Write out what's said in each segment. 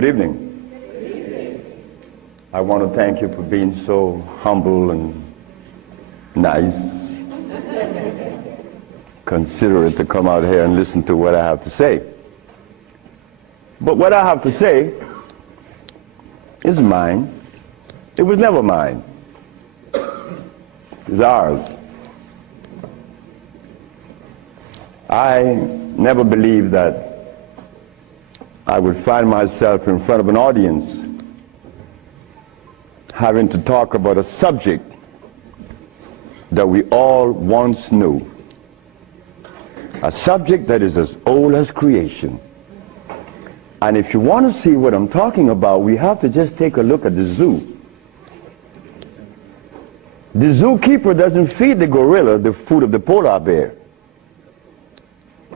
Good evening. Good evening. I want to thank you for being so humble and nice, considerate to come out here and listen to what I have to say. But what I have to say is mine. It was never mine. It's ours. I never believed that I would find myself in front of an audience having to talk about a subject that we all once knew. A subject that is as old as creation. And if you want to see what I'm talking about, we have to just take a look at the zoo. The zookeeper doesn't feed the gorilla the food of the polar bear.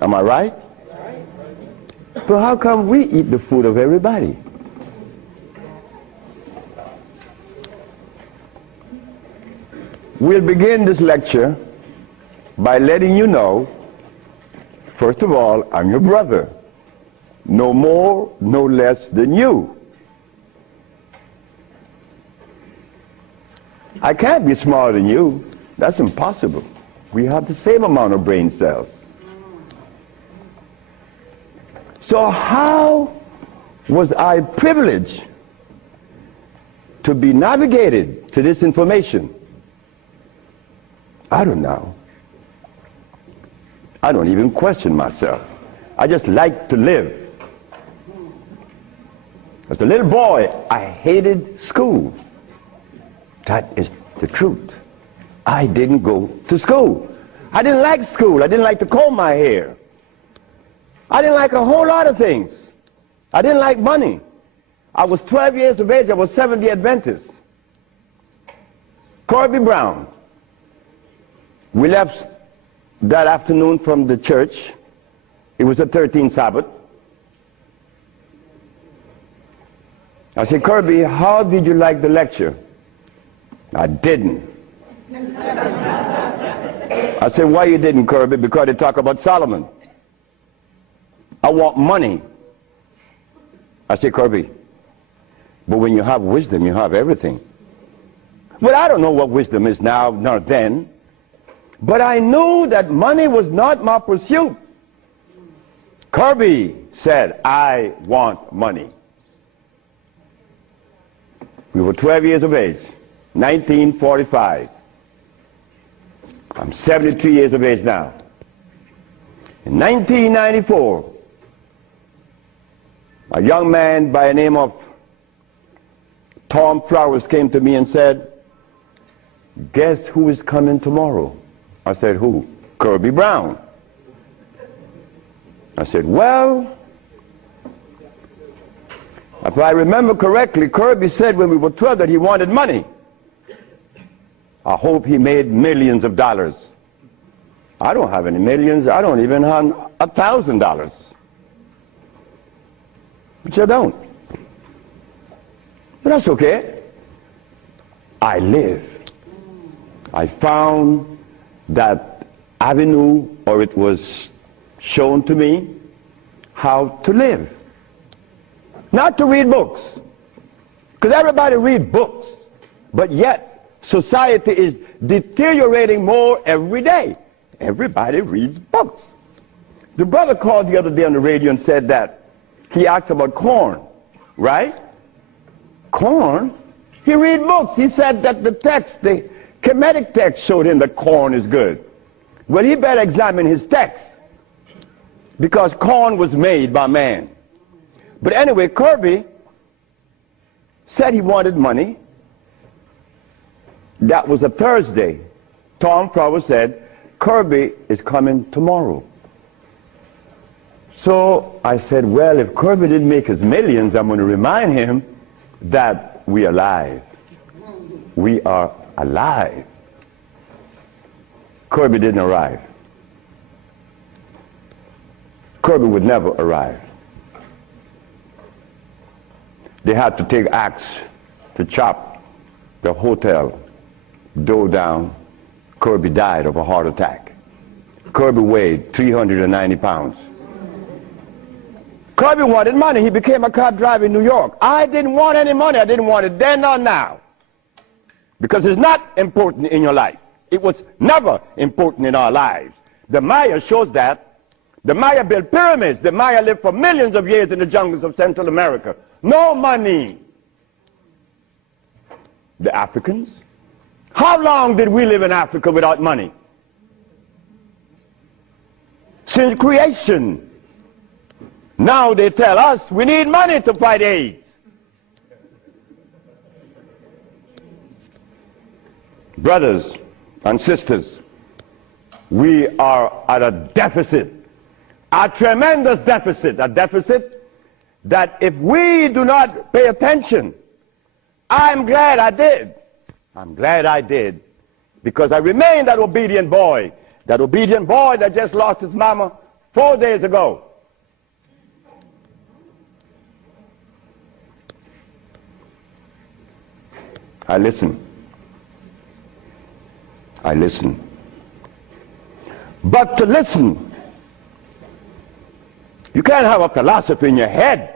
Am I right? So how come we eat the food of everybody? We'll begin this lecture by letting you know, first of all, I'm your brother. No more, no less than you. I can't be smarter than you. That's impossible. We have the same amount of brain cells. So how was I privileged to be navigated to this information? I don't know. I don't even question myself. I just like to live. As a little boy, I hated school. That is the truth. I didn't go to school. I didn't like school. I didn't like to comb my hair. I didn't like a whole lot of things. I didn't like money. I was 12 years of age. I was Seventh-day Adventist. Corby Brown. We left that afternoon from the church. It was the 13th Sabbath. I said, Kirby, how did you like the lecture? I didn't. I said, why you didn't, Kirby? Because they talk about Solomon. I want money. I said, Kirby, but when you have wisdom, you have everything. Well, I don't know what wisdom is now, nor then, but I knew that money was not my pursuit. Kirby said, I want money. We were 12 years of age, 1945. I'm 73 years of age now. In 1994, a young man by the name of Tom Flowers came to me and said, guess who is coming tomorrow? I said, who? Kirby Brown. I said, well, if I remember correctly, Kirby said when we were 12 that he wanted money. I hope he made millions of dollars. I don't have any millions. I don't even have $1,000. Which I don't. But that's okay. I live. I found that avenue, or it was shown to me how to live. Not to read books, because everybody reads books, but yet society is deteriorating more every day. Everybody reads books. The brother called the other day on the radio and said that he asked about corn, right? Corn? He read books. He said that the text, the Kemetic text showed him that corn is good. Well, he better examine his text, because corn was made by man. But anyway, Kirby said he wanted money. That was a Thursday. Tom Flowers said, Kirby is coming tomorrow. So I said, well, if Kirby didn't make his millions, I'm going to remind him that we are alive. We are alive. Kirby didn't arrive. Kirby would never arrive. They had to take axe to chop the hotel door down. Kirby died of a heart attack. Kirby weighed 390 pounds. Kirby wanted money. He became a cab driver in New York. I didn't want any money. I didn't want it then nor now. Because it's not important in your life. It was never important in our lives. The Maya shows that. The Maya built pyramids. The Maya lived for millions of years in the jungles of Central America. No money. The Africans? How long did we live in Africa without money? Since creation. Now they tell us we need money to fight AIDS. Brothers and sisters, we are at a deficit, a tremendous deficit, a deficit that if we do not pay attention, I'm glad I did. I'm glad I did, because I remained that obedient boy that just lost his mama 4 days ago. I listen. I listen. But to listen, you can't have a philosophy in your head.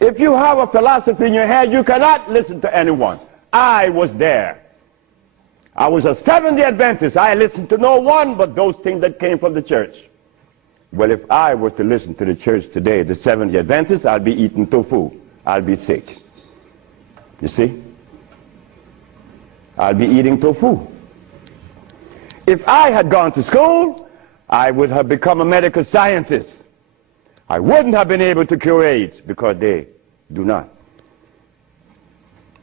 If you have a philosophy in your head, you cannot listen to anyone. I was there. I was a Seventh-day Adventist. I listened to no one but those things that came from the church. Well, if I was to listen to the church today, the Seventh-day Adventists, I'd be eating tofu. I'll be sick. You see? I'll be eating tofu. If I had gone to school, I would have become a medical scientist. I wouldn't have been able to cure AIDS, because they do not.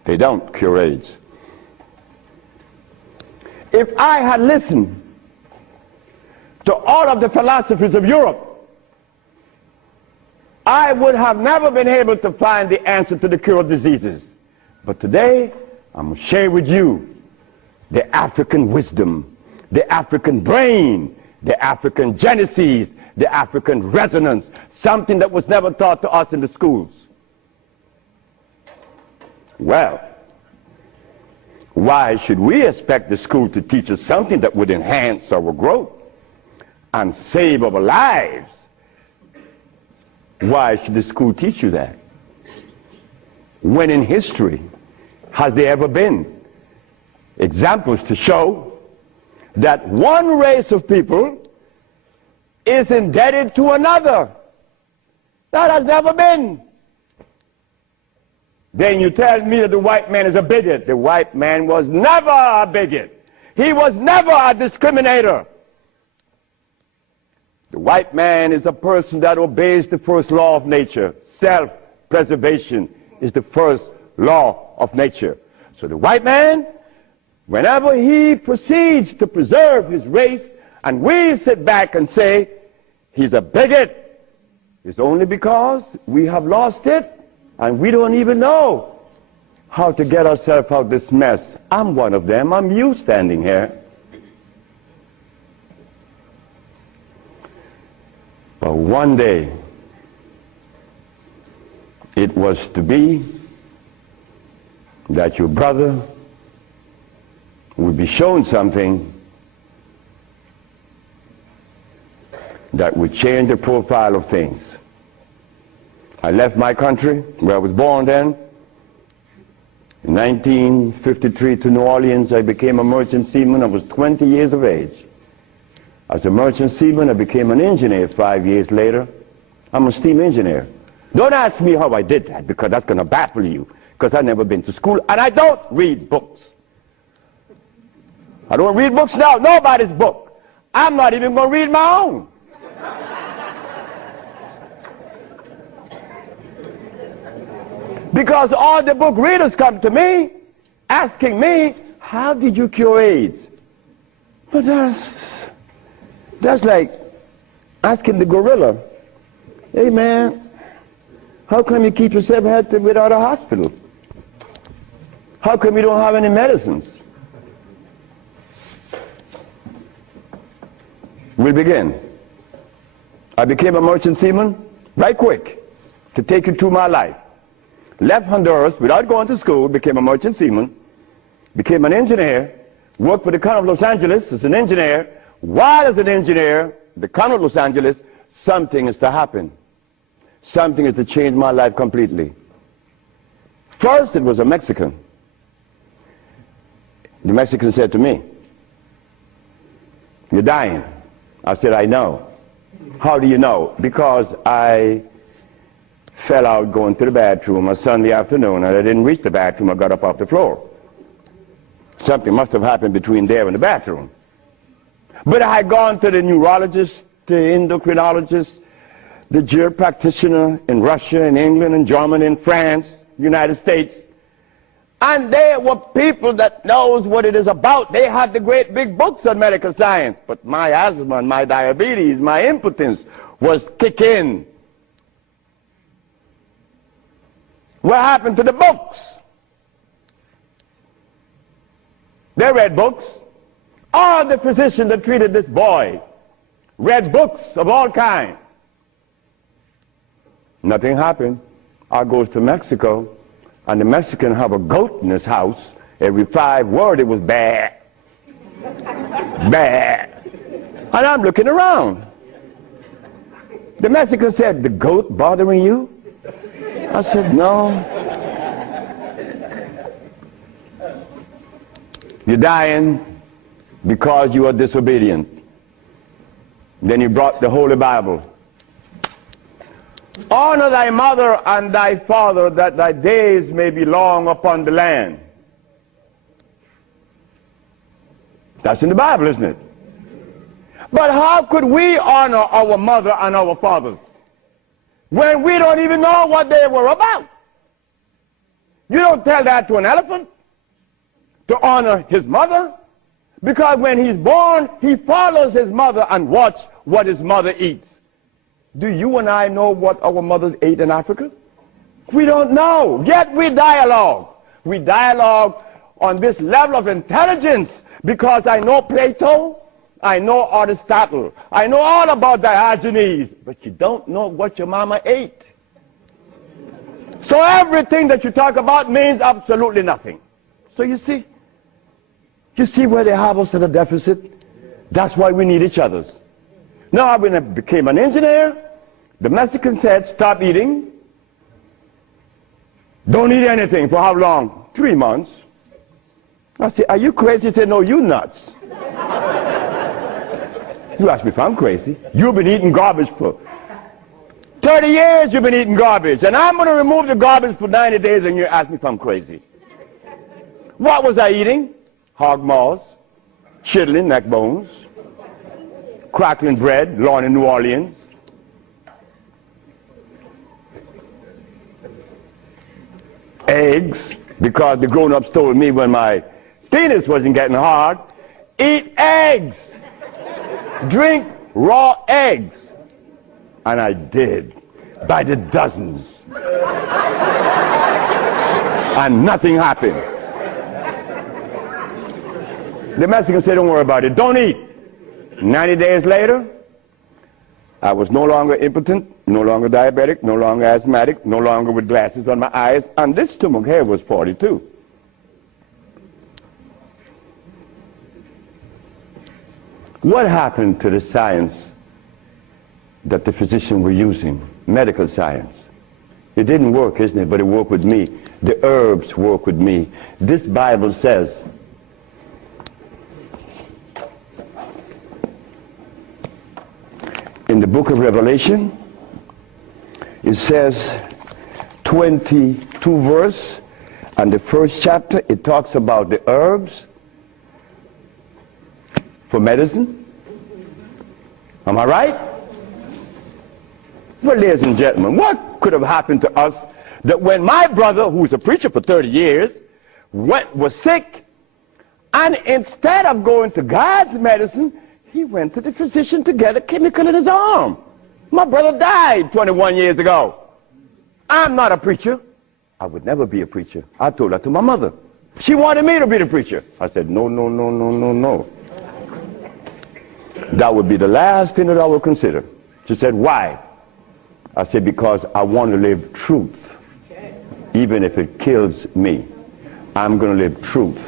They don't cure AIDS. If I had listened to all of the philosophies of Europe, I would have never been able to find the answer to the cure of diseases. But today, I'm going to share with you the African wisdom, the African brain, the African genesis, the African resonance, something that was never taught to us in the schools. Well, why should we expect the school to teach us something that would enhance our growth and save our lives? Why should the school teach you that? When in history has there ever been examples to show that one race of people is indebted to another? That has never been. Then you tell me that the white man is a bigot. The white man was never a bigot. He was never a discriminator. The white man is a person that obeys the first law of nature. Self-preservation is the first law of nature. So the white man, whenever he proceeds to preserve his race, and we sit back and say he's a bigot, it's only because we have lost it and we don't even know how to get ourselves out of this mess. I'm one of them. I'm you standing here. But one day, it was to be that your brother would be shown something that would change the profile of things. I left my country, where I was born then. In 1953 to New Orleans, I became a merchant seaman. I was 20 years of age. As a merchant seaman, I became an engineer 5 years later. I'm a steam engineer. Don't ask me how I did that, because that's going to baffle you, because I've never been to school, and I don't read books. I don't read books now, nobody's book. I'm not even going to read my own. Because all the book readers come to me, asking me, how did you cure AIDS? But that's like asking the gorilla, hey man, how come you keep yourself healthy without a hospital? How come you don't have any medicines? We'll begin. I became a merchant seaman, right quick, to take you through my life. Left Honduras without going to school, became a merchant seaman, became an engineer, worked for the County of Los Angeles as an engineer. While as an engineer, the County of Los Angeles something is to happen. Something is to change my life completely. First, it was a Mexican. The Mexican said to me, "You're dying." I said, "I know." "How do you know?" "Because I fell out going to the bathroom on Sunday afternoon, and I didn't reach the bathroom. I got up off the floor. Something must have happened between there and the bathroom." But I had gone to the neurologist, the endocrinologist, the GER practitioner in Russia, in England, in Germany, in France, United States. And they were people that knows what it is about. They had the great big books on medical science. But my asthma and my diabetes, my impotence was kicking. What happened to the books? They read books. All the physicians that treated this boy read books of all kinds. Nothing happened. I goes to Mexico, and the Mexican have a goat in his house. Every 5 words it was bad, bad. And I'm looking around. The Mexican said, "The goat bothering you?" I said, "No." "You're dying because you are disobedient." Then he brought the Holy Bible. "Honor thy mother and thy father, that thy days may be long upon the land." That's in the Bible, isn't it? But how could we honor our mother and our fathers when we don't even know what they were about? You don't tell that to an elephant, to honor his mother, because when he's born, he follows his mother and watch what his mother eats. Do you and I know what our mothers ate in Africa? We don't know, yet we dialogue. We dialogue on this level of intelligence because I know Plato, I know Aristotle, I know all about Diogenes, but you don't know what your mama ate. So everything that you talk about means absolutely nothing. So you see where they have us at a deficit? That's why we need each other's. Now, when I became an engineer, the Mexican said, "Stop eating. Don't eat anything." For how long? 3 months. I said, "Are you crazy?" He said, "No, you nuts." You ask me if I'm crazy. You've been eating garbage for 30 years. You've been eating garbage. And I'm going to remove the garbage for 90 days, and you ask me if I'm crazy. What was I eating? Hog maws, chitlin, neck bones, crackling bread, Lawn in New Orleans. Eggs, because the grown-ups told me when my penis wasn't getting hard, eat eggs, drink raw eggs. And I did, by the dozens. And nothing happened. The Mexican said, "Don't worry about it, don't eat." 90 days later, I was no longer impotent, no longer diabetic, no longer asthmatic, no longer with glasses on my eyes, and this stomach hair was 42. What happened to the science that the physicians were using, medical science? It didn't work, isn't it? But it worked with me. The herbs work with me. This Bible says, in the book of Revelation, it says 22 verse, and the first chapter, it talks about the herbs for medicine. Am I right? Well, ladies and gentlemen, what could have happened to us that when my brother, who's a preacher for 30 years, was sick, and instead of going to God's medicine, he went to the physician to get a chemical in his arm. My brother died 21 years ago. I'm not a preacher. I would never be a preacher. I told that to my mother. She wanted me to be the preacher. I said, "No, no, no, no, no, no. That would be the last thing that I would consider." She said, "Why?" I said, "Because I want to live truth. Even if it kills me, I'm going to live truth."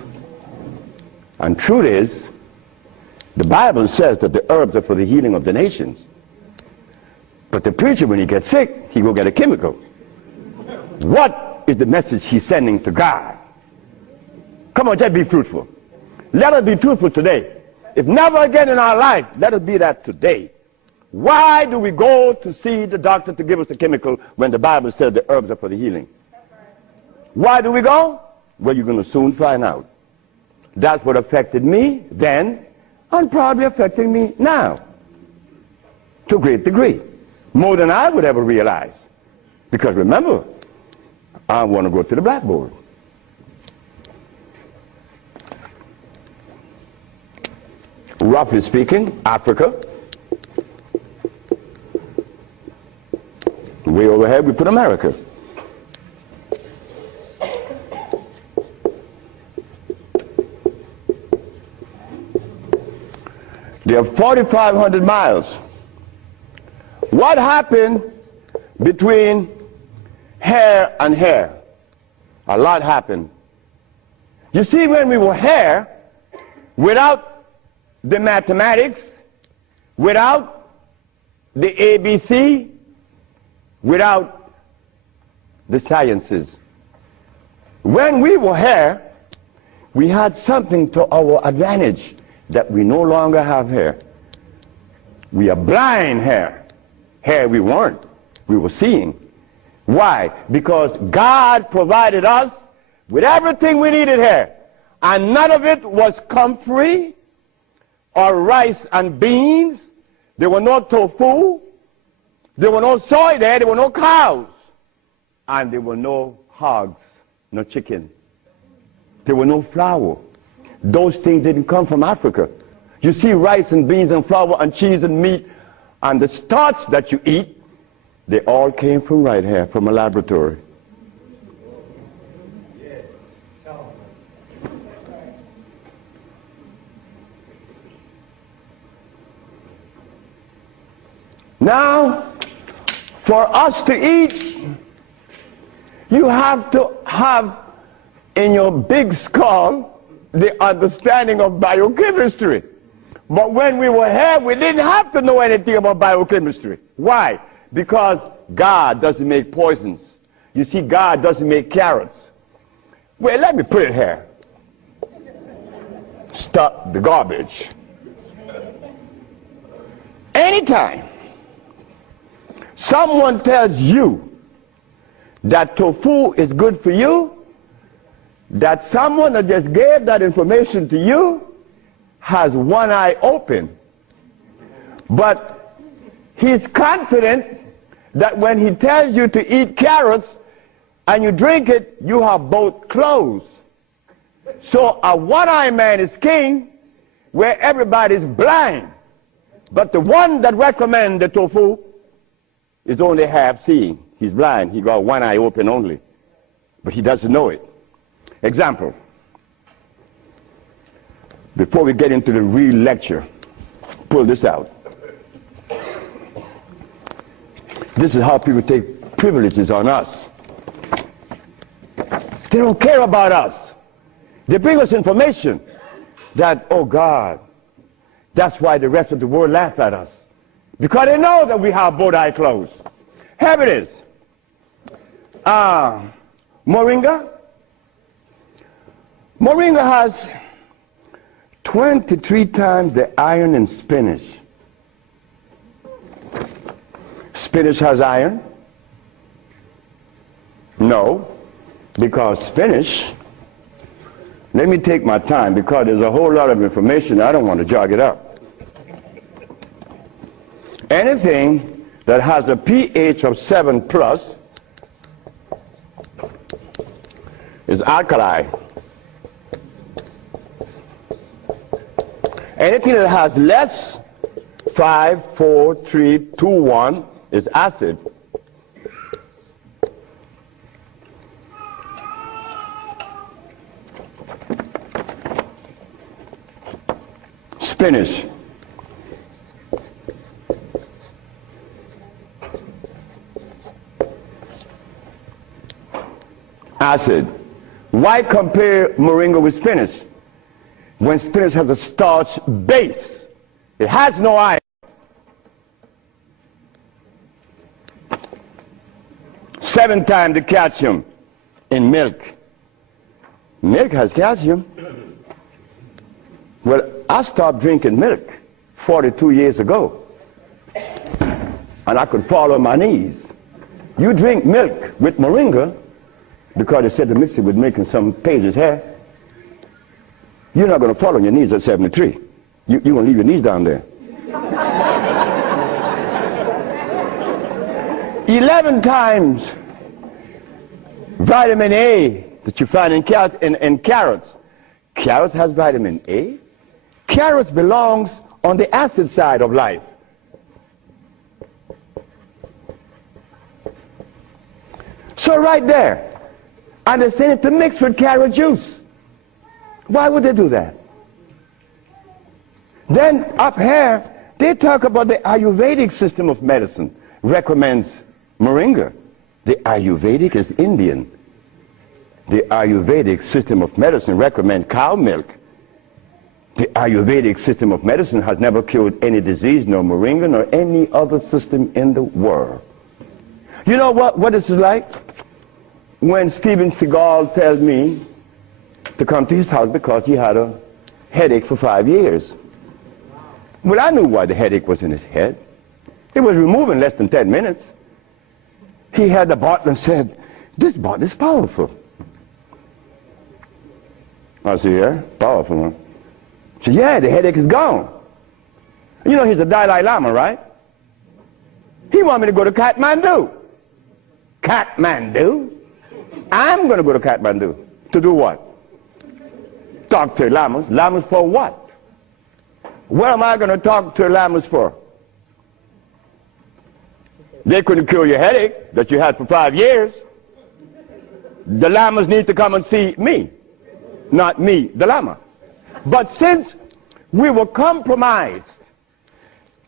And truth is, the Bible says that the herbs are for the healing of the nations. But the preacher, when he gets sick, he go get a chemical. What is the message he's sending to God? Come on, just be truthful. Let us be truthful today. If never again in our life, let us be that today. Why do we go to see the doctor to give us a chemical when the Bible says the herbs are for the healing? Why do we go? Well, you're going to soon find out. That's what affected me then and probably affecting me now to a great degree. More than I would ever realize. Because remember, I want to go to the blackboard. Roughly speaking, Africa. Way overhead we put America. They are 4,500 miles. What happened between here and here? A lot happened. You see, when we were here, without the mathematics, without the ABC, without the sciences, when we were here, we had something to our advantage that we no longer have here. We are blind here. Here we weren't. We were seeing. Why? Because God provided us with everything we needed here. And none of it was comfrey or rice and beans. There were no tofu. There were no soy there. There were no cows. And there were no hogs, no chicken. There were no flour. Those things didn't come from Africa. You see, rice and beans and flour and cheese and meat and the starch that you eat, they all came from right here, from a laboratory. Now, for us to eat, you have to have in your big skull the understanding of biochemistry. But when we were here, we didn't have to know anything about biochemistry. Why? Because God doesn't make poisons. You see, God doesn't make carrots. Well, let me put it here. Stop the garbage. Anytime someone tells you that tofu is good for you, that someone that just gave that information to you has one eye open. But he's confident that when he tells you to eat carrots and you drink it, you have both closed. So a one-eyed man is king where everybody's blind. But the one that recommends the tofu is only half seeing. He's blind. He got one eye open only. But he doesn't know it. Example. Before we get into the real lecture, pull this out. This is how people take privileges on us. They don't care about us. They bring us information that, oh God, that's why the rest of the world laugh at us. Because they know that we have both eyes closed. Here it is. Moringa. Moringa has 23 times the iron in spinach. Spinach has iron? No, because spinach, let me take my time because there's a whole lot of information. I don't want to jog it up. Anything that has a pH of 7 plus is alkali. Anything that has less, 5, 4, 3, 2, 1, is acid. Spinach. Acid. Why compare moringa with spinach? When spinach has a starch base, it has no iron. 7 times the calcium in milk. Milk has calcium. Well, I stopped drinking milk 42 years ago, and I could fall on my knees. You drink milk with moringa, because they said to mix it with milk and some pages hair, you're not going to fall on your knees at 73. You're going to leave your knees down there. 11 times vitamin A that you find in carrots. Carrots has vitamin A. Carrots belongs on the acid side of life. So right there, and they're saying to mix with carrot juice. Why would they do that? Then up here, they talk about the Ayurvedic system of medicine recommends moringa. The Ayurvedic is Indian. The Ayurvedic system of medicine recommends cow milk. The Ayurvedic system of medicine has never cured any disease, nor moringa, nor any other system in the world. You know what this is like? When Steven Seagal tells me to come to his house because he had a headache for 5 years. Well, I knew why the headache was in his head. It was removed in less than 10 minutes. He had the bottle and said, "This bottle is powerful." I said, "Yeah, powerful, huh?" He said, "Yeah, the headache is gone." You know, he's the Dalai Lama, right? He wanted me to go to Kathmandu. Kathmandu? I'm going to go to Kathmandu. To do what? Talk to lamas. Lamas for what? What am I going to talk to lamas for? They couldn't cure your headache that you had for 5 years. The lamas need to come and see me, not me, the lama. But since we were compromised,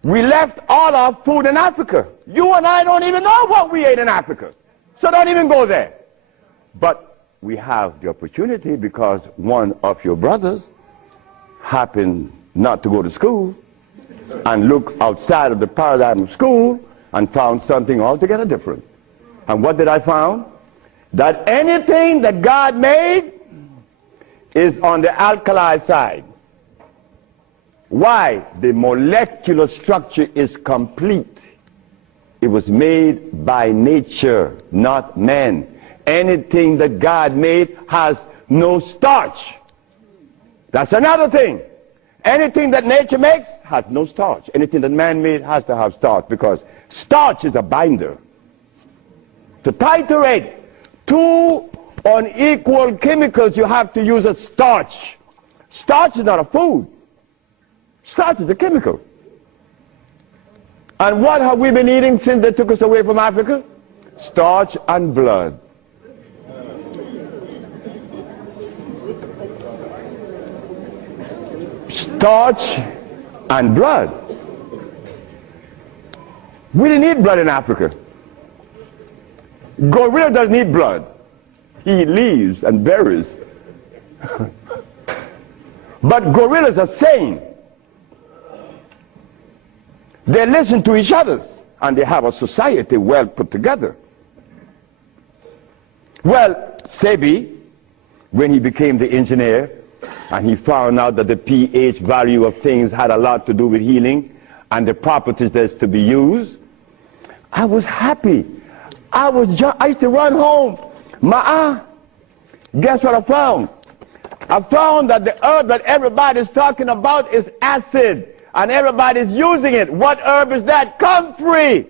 we left all our food in Africa. You and I don't even know what we ate in Africa. So don't even go there. But we have the opportunity because one of your brothers happened not to go to school and look outside of the paradigm of school and found something altogether different. And what did I find? That anything that God made is on the alkali side. Why? The molecular structure is complete. It was made by nature, not man. Anything that God made has no starch. That's another thing. Anything that nature makes has no starch. Anything that man made has to have starch, because starch is a binder. To titrate 2 unequal chemicals, you have to use a starch. Starch is not a food. Starch is a chemical. And what have we been eating since they took us away from Africa? Starch and blood. Starch and blood. We didn't eat blood in Africa. Gorilla doesn't eat blood. He eats leaves and berries. But gorillas are sane. They listen to each other, and they have a society well put together. Well, Sebi, when he became the engineer, and he found out that the pH value of things had a lot to do with healing and the properties that's to be used, I was happy. I used to run home. Guess what I found? I found that the herb that everybody's talking about is acid, and everybody's using it. What herb is that? Comfrey.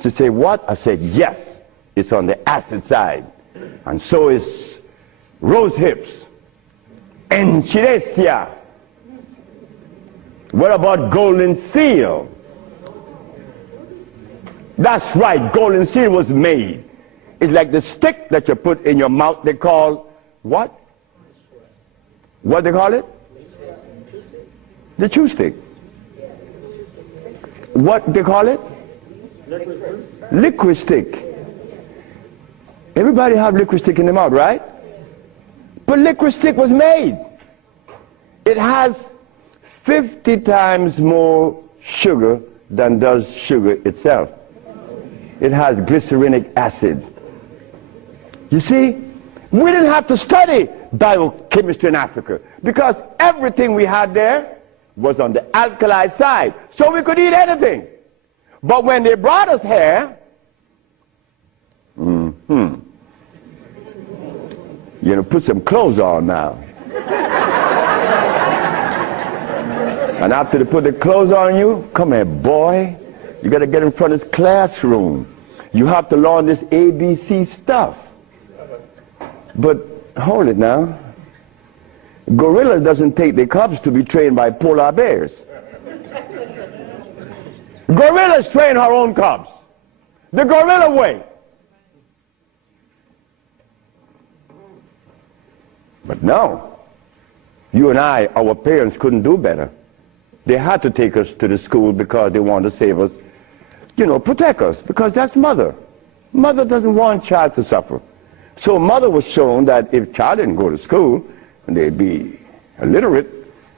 She said, what? I said, yes, it's on the acid side. And so is rose hips, enchirecia. What about golden seal? That's right, golden seal was made. It's like the stick that you put in your mouth. They call what? What they call it? The chew stick. What they call it? Liquid stick. Everybody have liquid stick in the mouth, right? But liquid stick was made. It has 50 times more sugar than does sugar itself. It has glycerinic acid. You see, we didn't have to study biochemistry in Africa because everything we had there was on the alkali side, so we could eat anything. But when they brought us here, you know, put some clothes on now. And after they put the clothes on you, come here, boy, you got to get in front of this classroom. You have to learn this ABC stuff. But hold it now. Gorilla doesn't take the cubs to be trained by polar bears. Gorillas train her own cubs. The gorilla way. But no, you and I, our parents couldn't do better. They had to take us to the school because they wanted to save us, you know, protect us, because that's mother. Mother doesn't want child to suffer. So mother was shown that if child didn't go to school, they'd be illiterate,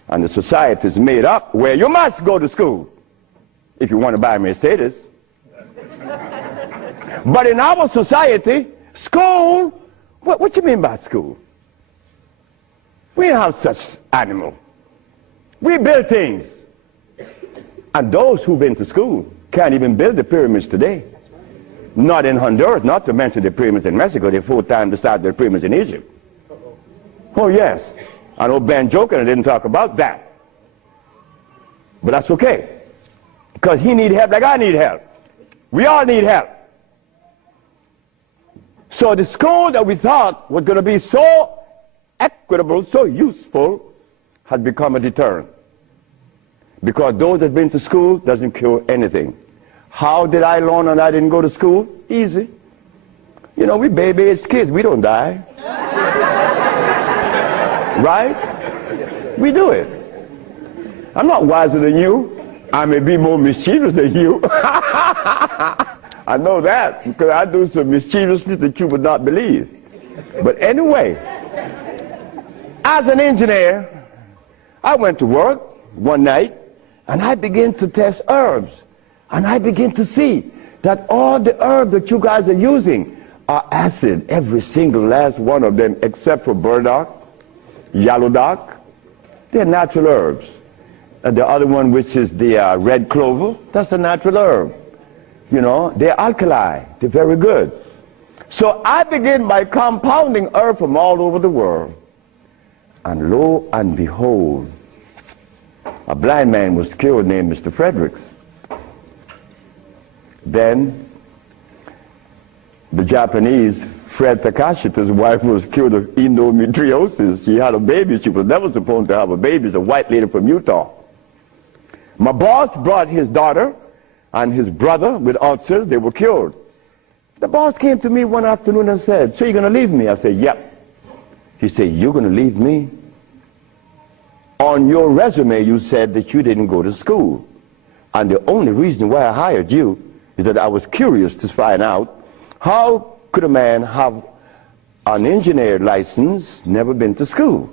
and the society is made up where you must go to school if you want to buy a Mercedes. But in our society, school, what you mean by school? We don't have such animal. We build things. And those who've been to school can't even build the pyramids today. Not in Honduras, not to mention the pyramids in Mexico. They're 4 times the size of the pyramids in Egypt. Oh yes. I know Ben joking and didn't talk about that. But that's okay. Because he need help like I need help. We all need help. So the school that we thought was going to be so equitable, so useful, has become a deterrent. Because those that have been to school doesn't cure anything. How did I learn and I didn't go to school? Easy. You know, we baby-aged kids, we don't die. Right? We do it. I'm not wiser than you. I may be more mischievous than you. I know that because I do some mischievousness that you would not believe. But anyway, as an engineer, I went to work one night and I began to test herbs. And I began to see that all the herbs that you guys are using are acid, every single last one of them, except for burdock, yellow dock. They're natural herbs. And the other one, which is the red clover, that's a natural herb. You know, they're alkali. They're very good. So I began by compounding herbs from all over the world. And lo and behold, a blind man was killed named Mr. Fredericks. Then the Japanese, Fred Takashita's wife, was killed of endometriosis. She had a baby. She was never supposed to have a baby. It's a white lady from Utah. My boss brought his daughter and his brother with ulcers. They were killed. The boss came to me one afternoon and said, "So you're going to leave me?" I said, "Yep." He said, "You're going to leave me? On your resume, you said that you didn't go to school. And the only reason why I hired you is that I was curious to find out how could a man have an engineer license, never been to school.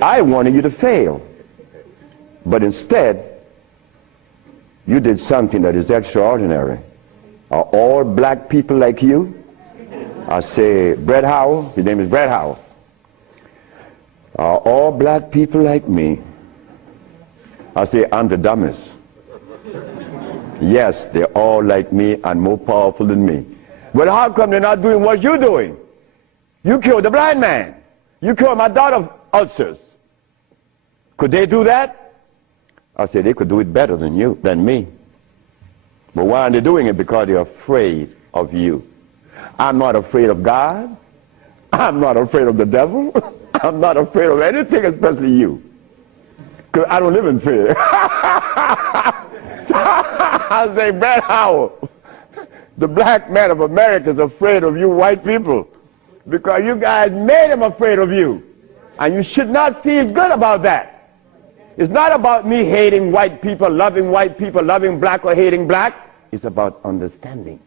I wanted you to fail. But instead, you did something that is extraordinary. Are all black people like you?" I say, "Brett Howell," his name is Brett Howell. "Are all black people like me?" I say, "I'm the dumbest." "Yes, they're all like me and more powerful than me." "Well, how come they're not doing what you're doing? You killed the blind man. You killed my daughter's ulcers. Could they do that?" I said, "They could do it better than you, than me. But why aren't they doing it? Because they're afraid of you. I'm not afraid of God. I'm not afraid of the devil. I'm not afraid of anything, especially you. Because I don't live in fear." So I say, "Brett Howell, the black man of America is afraid of you white people because you guys made him afraid of you. And you should not feel good about that. It's not about me hating white people, loving black or hating black. It's about understanding.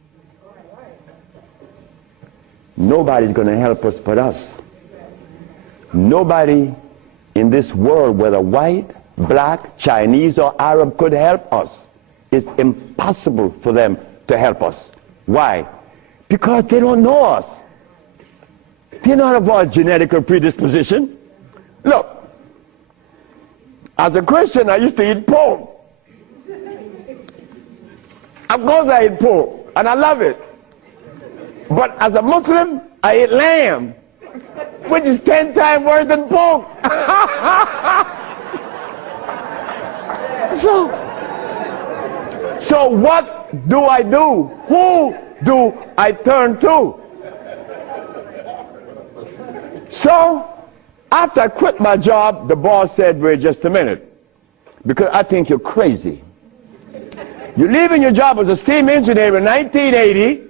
Nobody's going to help us but us. Nobody in this world, whether white, black, Chinese, or Arab, could help us it's impossible for them to help us. Why? Because they don't know us. They don't have our genetic predisposition. Look, as a Christian, I used to eat pork. Of course I eat pork, and I love it. But as a Muslim, I eat lamb, which is 10 times worse than pork. So what do I do? Who do I turn to? So after I quit my job, the boss said, wait just a minute, because I think you're crazy. You're leaving your job as a steam engineer in 1980,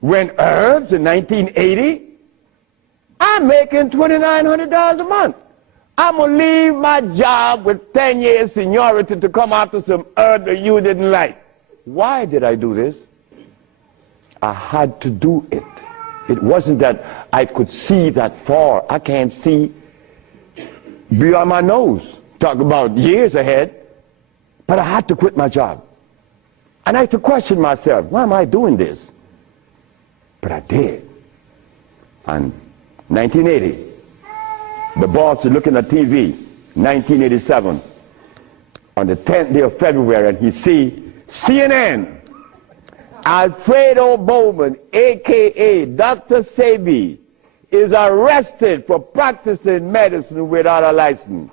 when Herpes in 1980, I'm making $2,900 a month. I'm going to leave my job with 10 years seniority to come after some herb that you didn't like. Why did I do this? I had to do it. It wasn't that I could see that far. I can't see beyond my nose. Talk about years ahead. But I had to quit my job. And I had to question myself, why am I doing this? But I did. And 1980, the boss is looking at TV, 1987, on the 10th day of February, and he see CNN, Alfredo Bowman, a.k.a. Dr. Sebi, is arrested for practicing medicine without a license,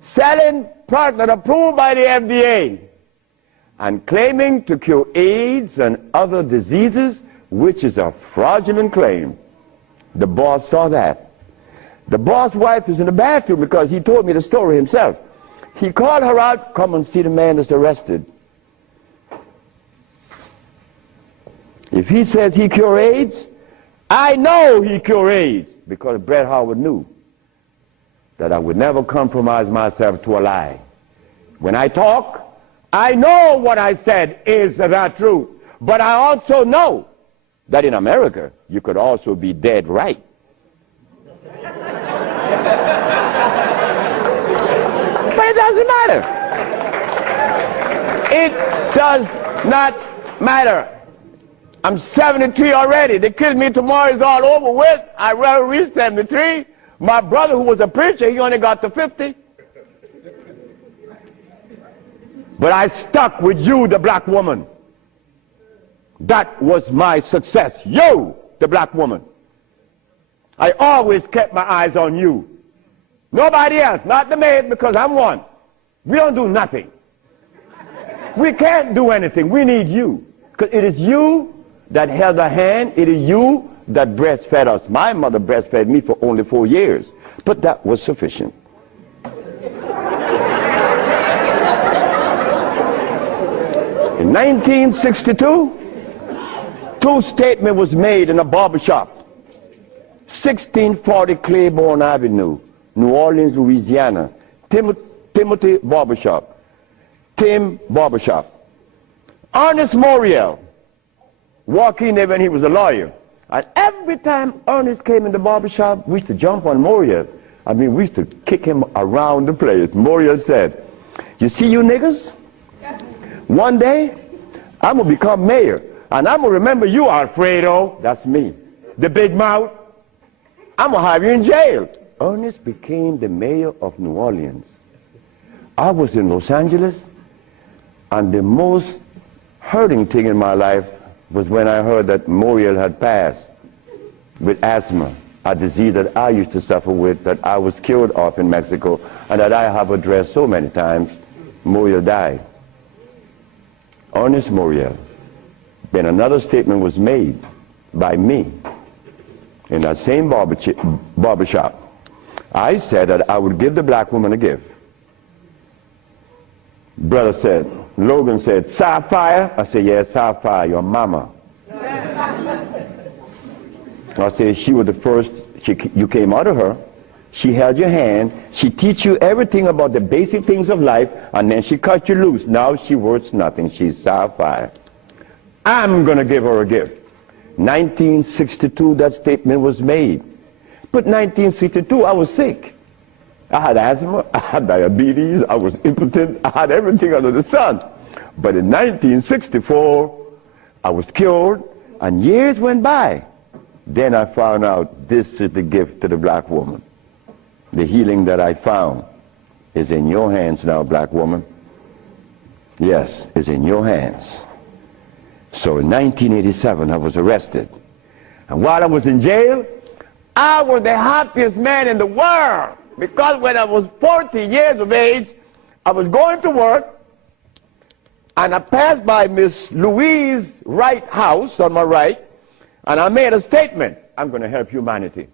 selling product not approved by the FDA, and claiming to cure AIDS and other diseases, which is a fraudulent claim. The boss saw that. The boss' wife is in the bathroom because he told me the story himself. He called her out, come and see the man that's arrested. If he says he cure AIDS, I know he cure AIDS, because Bret Howard knew that I would never compromise myself to a lie. When I talk, I know what I said is the truth, but I also know that in America, you could also be dead right. But it doesn't matter. It does not matter. I'm 73 already. They kill me tomorrow, it's all over with. I rather reach 73. My brother, who was a preacher, he only got to 50. But I stuck with you, the black woman. That was my success. You, the black woman. I always kept my eyes on you. Nobody else, not the maid, because I'm one. We don't do nothing. We can't do anything. We need you. Because it is you that held a hand. It is you that breastfed us. My mother breastfed me for only 4 years. But that was sufficient. In 1962, two statements was made in a barbershop. 1640 Claiborne Avenue, New Orleans, Louisiana. Timothy Barbershop. Tim Barbershop. Ernest Moriel walked in there when he was a lawyer. And every time Ernest came in the barbershop, we used to jump on Moriel. I mean, we used to kick him around the place. Moriel said, you see you niggas? One day, I'm going to become mayor. And I'm going to remember you, Alfredo. That's me. The big mouth. I'm going to have you in jail. Ernest became the mayor of New Orleans. I was in Los Angeles, and the most hurting thing in my life was when I heard that Moriel had passed with asthma, a disease that I used to suffer with, that I was cured of in Mexico, and that I have addressed so many times. Moriel died. Ernest Moriel. Then another statement was made by me in that same barbershop. I said that I would give the black woman a gift. Brother said, Logan said, Sapphire? I said, yes, Sapphire, your mama. I said, she was the first, you came out of her, she held your hand, she teach you everything about the basic things of life, and then she cut you loose. Now she worth nothing, she's Sapphire. I'm going to give her a gift. 1962, that statement was made. But 1962, I was sick. I had asthma, I had diabetes, I was impotent, I had everything under the sun. But in 1964, I was cured, and years went by. Then I found out this is the gift to the black woman. The healing that I found is in your hands now, black woman. Yes, it's in your hands. So in 1987, I was arrested. And while I was in jail, I was the happiest man in the world. Because when I was 40 years of age, I was going to work, and I passed by Miss Louise Wright house on my right, and I made a statement: I'm going to help humanity.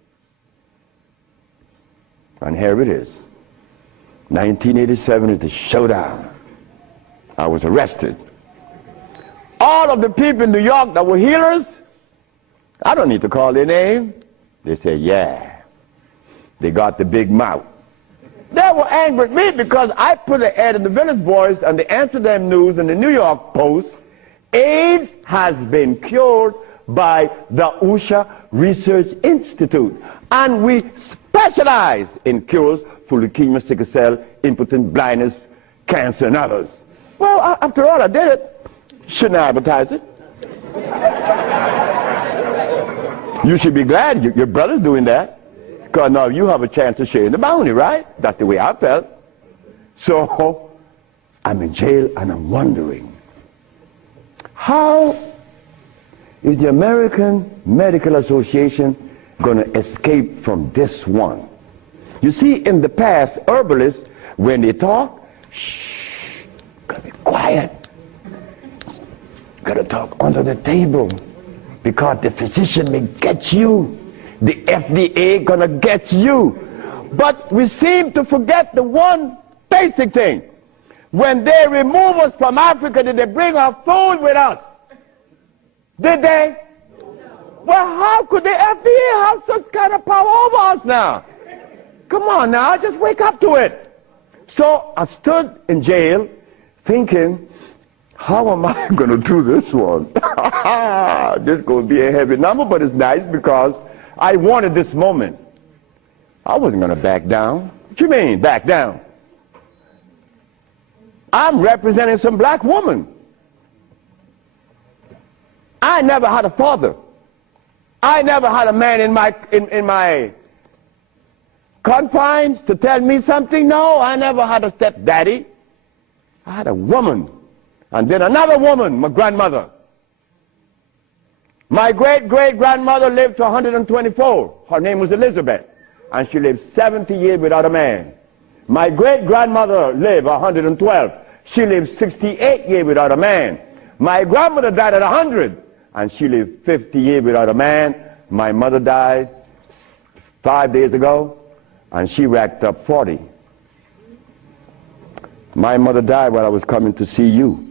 And here it is. 1987 is the showdown. I was arrested. All of the people in New York that were healers, I don't need to call their name. They said, yeah, they got the big mouth. They were angry with me because I put an ad in the Village Voice and the Amsterdam News and the New York Post. AIDS has been cured by the USHA Research Institute. And we specialize in cures for leukemia, sickle cell, impotence, blindness, cancer, and others. Well, after all, I did it. Shouldn't I advertise it? You should be glad your brother's doing that. Because now you have a chance to share in the bounty, right? That's the way I felt. So I'm in jail and I'm wondering, how is the American Medical Association going to escape from this one? You see, in the past, herbalists, when they talk, shh, gotta be quiet. Gotta talk under the table, because the physician may get you. The FDA gonna get you. But we seem to forget the one basic thing. When they remove us from Africa, did they bring our food with us? Did they? Well, how could the FDA have such kind of power over us now? Come on now, just wake up to it. So I stood in jail thinking, how am I going to do this one? This is going to be a heavy number, but it's nice because I wanted this moment. I wasn't going to back down. What you mean, back down? I'm representing some black woman. I never had a father. I never had a man in my confines to tell me something. No, I never had a stepdaddy. I had a woman. And then another woman, my grandmother. My great-great-grandmother lived to 124. Her name was Elizabeth. And she lived 70 years without a man. My great-grandmother lived 112. She lived 68 years without a man. My grandmother died at 100. And she lived 50 years without a man. My mother died 5 days ago. And she racked up 40. My mother died while I was coming to see you.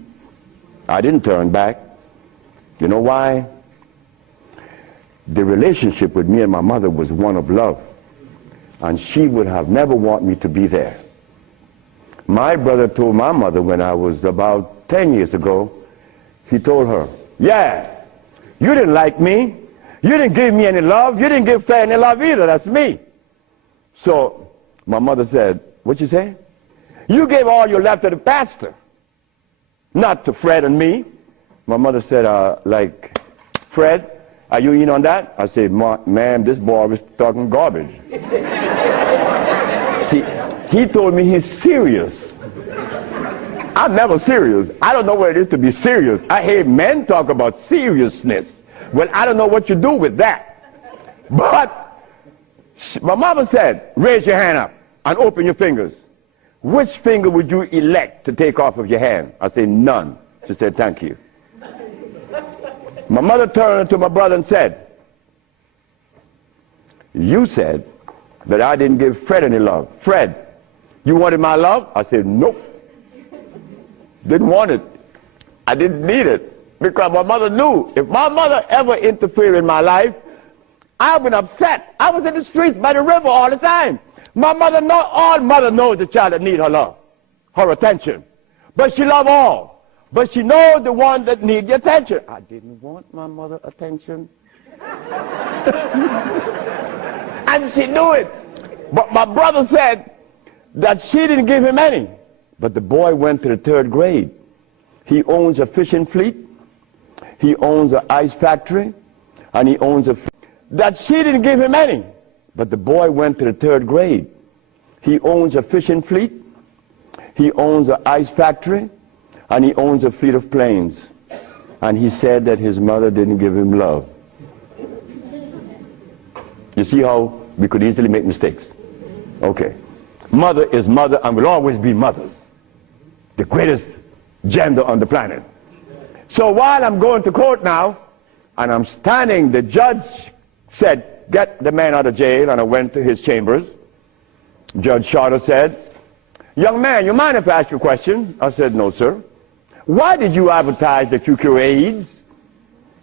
I didn't turn back. You know why? The relationship with me and my mother was one of love. And she would have never wanted me to be there. My brother told my mother when I was about 10 years ago, he told her, yeah, you didn't like me. You didn't give me any love. You didn't give Fred any love either. That's me. So my mother said, what you say? You gave all your love to the pastor, not to Fred and me. My mother said, like, Fred, are you in on that? I said, ma'am, this boy was talking garbage. See, he told me he's serious. I'm never serious. I don't know what it is to be serious. I hear men talk about seriousness. Well, I don't know what you do with that. But my mama said, raise your hand up and open your fingers. Which finger would you elect to take off of your hand? I said, none. She said, thank you. My mother turned to my brother and said, you said that I didn't give Fred any love. Fred, you wanted my love? I said, nope. Didn't want it. I didn't need it. Because my mother knew if my mother ever interfered in my life, I would be upset. I was in the streets by the river all the time. My mother knows, all mother knows the child that needs her love, her attention. But she loves all. But she knows the one that needs the attention. I didn't want my mother attention. And she knew it. But my brother said that she didn't give him any. But the boy went to the 3rd grade. He owns a fishing fleet. He owns an ice factory. And he owns that she didn't give him any. But the boy went to the 3rd grade. He owns a fishing fleet. He owns an ice factory. And he owns a fleet of planes. And he said that his mother didn't give him love. You see how we could easily make mistakes? Okay. Mother is mother and will always be mothers. The greatest gender on the planet. So while I'm going to court now, and I'm standing, the judge said, get the man out of jail, and I went to his chambers. Judge Shorter said, young man, you mind if I ask you a question? I said, no, sir. Why did you advertise that you cure AIDS?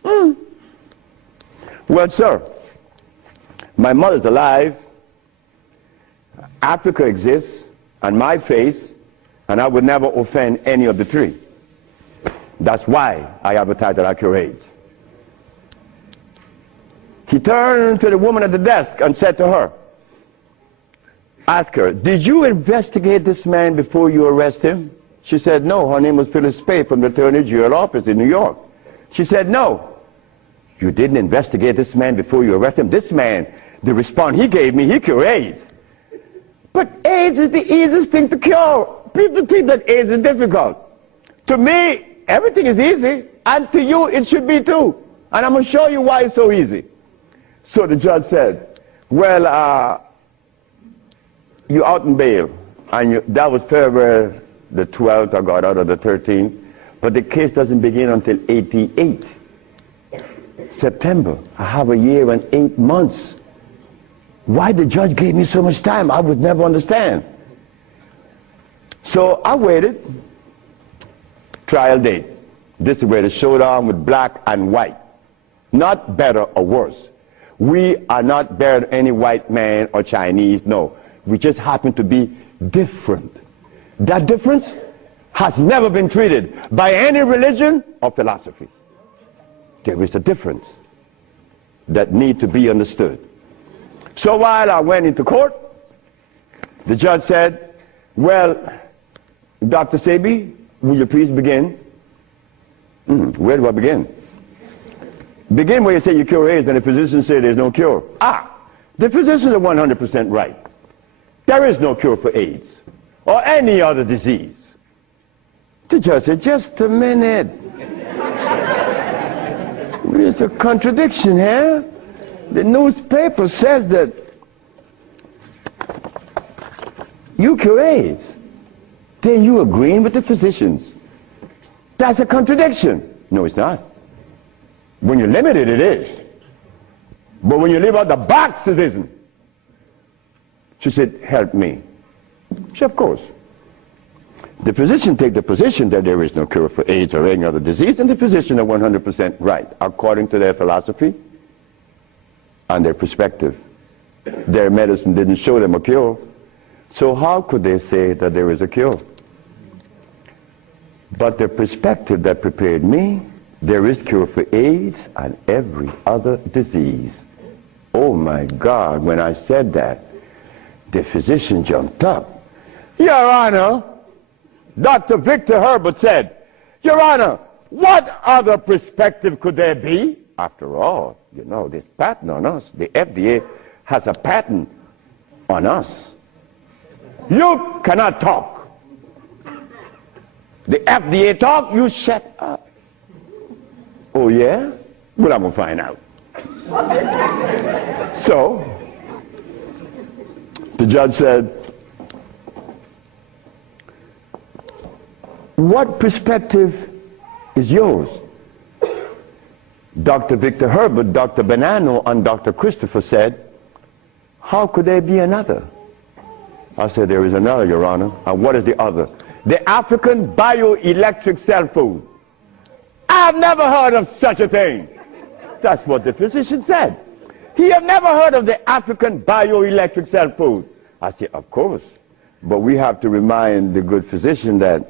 Well, sir, my mother's alive, Africa exists, and my face, and I would never offend any of the three. That's why I advertise that I cure AIDS. He turned to the woman at the desk and said to her, ask her, did you investigate this man before you arrest him? She said, no. Her name was Phyllis Spade from the Attorney General office in New York. She said, no. You didn't investigate this man before you arrest him? This man, the response he gave me, he cured AIDS. But AIDS is the easiest thing to cure. People think that AIDS is difficult. To me, everything is easy, and to you it should be too. And I'm going to show you why it's so easy. So the judge said, well, you're out in bail. And that was February the 12th, I got out of the 13th. But the case doesn't begin until 88. September. I have a year and 8 months. Why the judge gave me so much time, I would never understand. So I waited. Trial date. This is where the showdown with black and white. Not better or worse. We are not better than any white man or Chinese, no. We just happen to be different. That difference has never been treated by any religion or philosophy. There is a difference that needs to be understood. So while I went into court, the judge said, well, Dr. Sebi, will you please begin? Where do I begin? Begin where you say you cure AIDS and the physicians say there's no cure. The physicians are 100% right. There is no cure for AIDS or any other disease. The judge said, just a minute. There's a contradiction here. The newspaper says that you cure AIDS. Then you agreeing with the physicians. That's a contradiction. No, it's not. When you're limited, it is. But when you leave out the box, it isn't. She said, help me. She said, of course. The physician take the position that there is no cure for AIDS or any other disease, and the physician are 100% right, according to their philosophy and their perspective. Their medicine didn't show them a cure. So how could they say that there is a cure? But the perspective that prepared me, there is cure for AIDS and every other disease. Oh my God, when I said that, the physician jumped up. Your Honor, Dr. Victor Herbert said, Your Honor, what other perspective could there be? After all, you know, this patent on us, the FDA has a patent on us. You cannot talk. The FDA talk, you shut up. Oh yeah? Well, I'm going to find out. So, the judge said, what perspective is yours? Dr. Victor Herbert, Dr. Bonanno, and Dr. Christopher said, how could there be another? I said, there is another, Your Honor. And what is the other? The African bioelectric cell food. I've never heard of such a thing. That's what the physician said. He had never heard of the African bioelectric cell food. I said, of course. But we have to remind the good physician that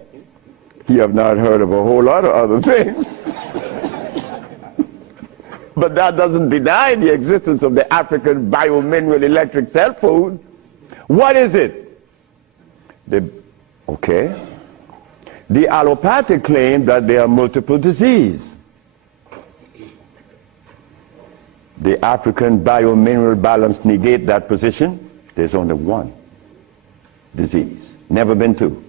he have not heard of a whole lot of other things. But that doesn't deny the existence of the African biomineral electric cell food. What is it? Okay. The allopathic claim that there are multiple diseases. The African biomineral balance negate that position. There's only one disease, never been two.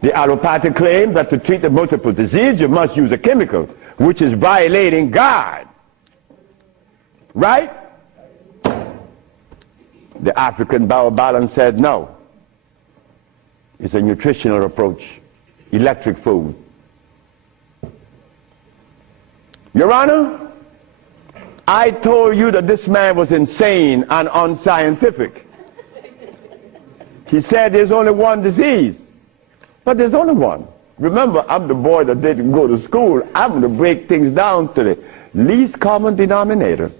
The allopathic claim that to treat the multiple disease you must use a chemical, which is violating God. Right? The African biobalance said no. It's a nutritional approach, electric food. Your Honor, I told you that this man was insane and unscientific. He said there's only one disease, but there's only one. Remember, I'm the boy that didn't go to school. I'm going to break things down to the least common denominator.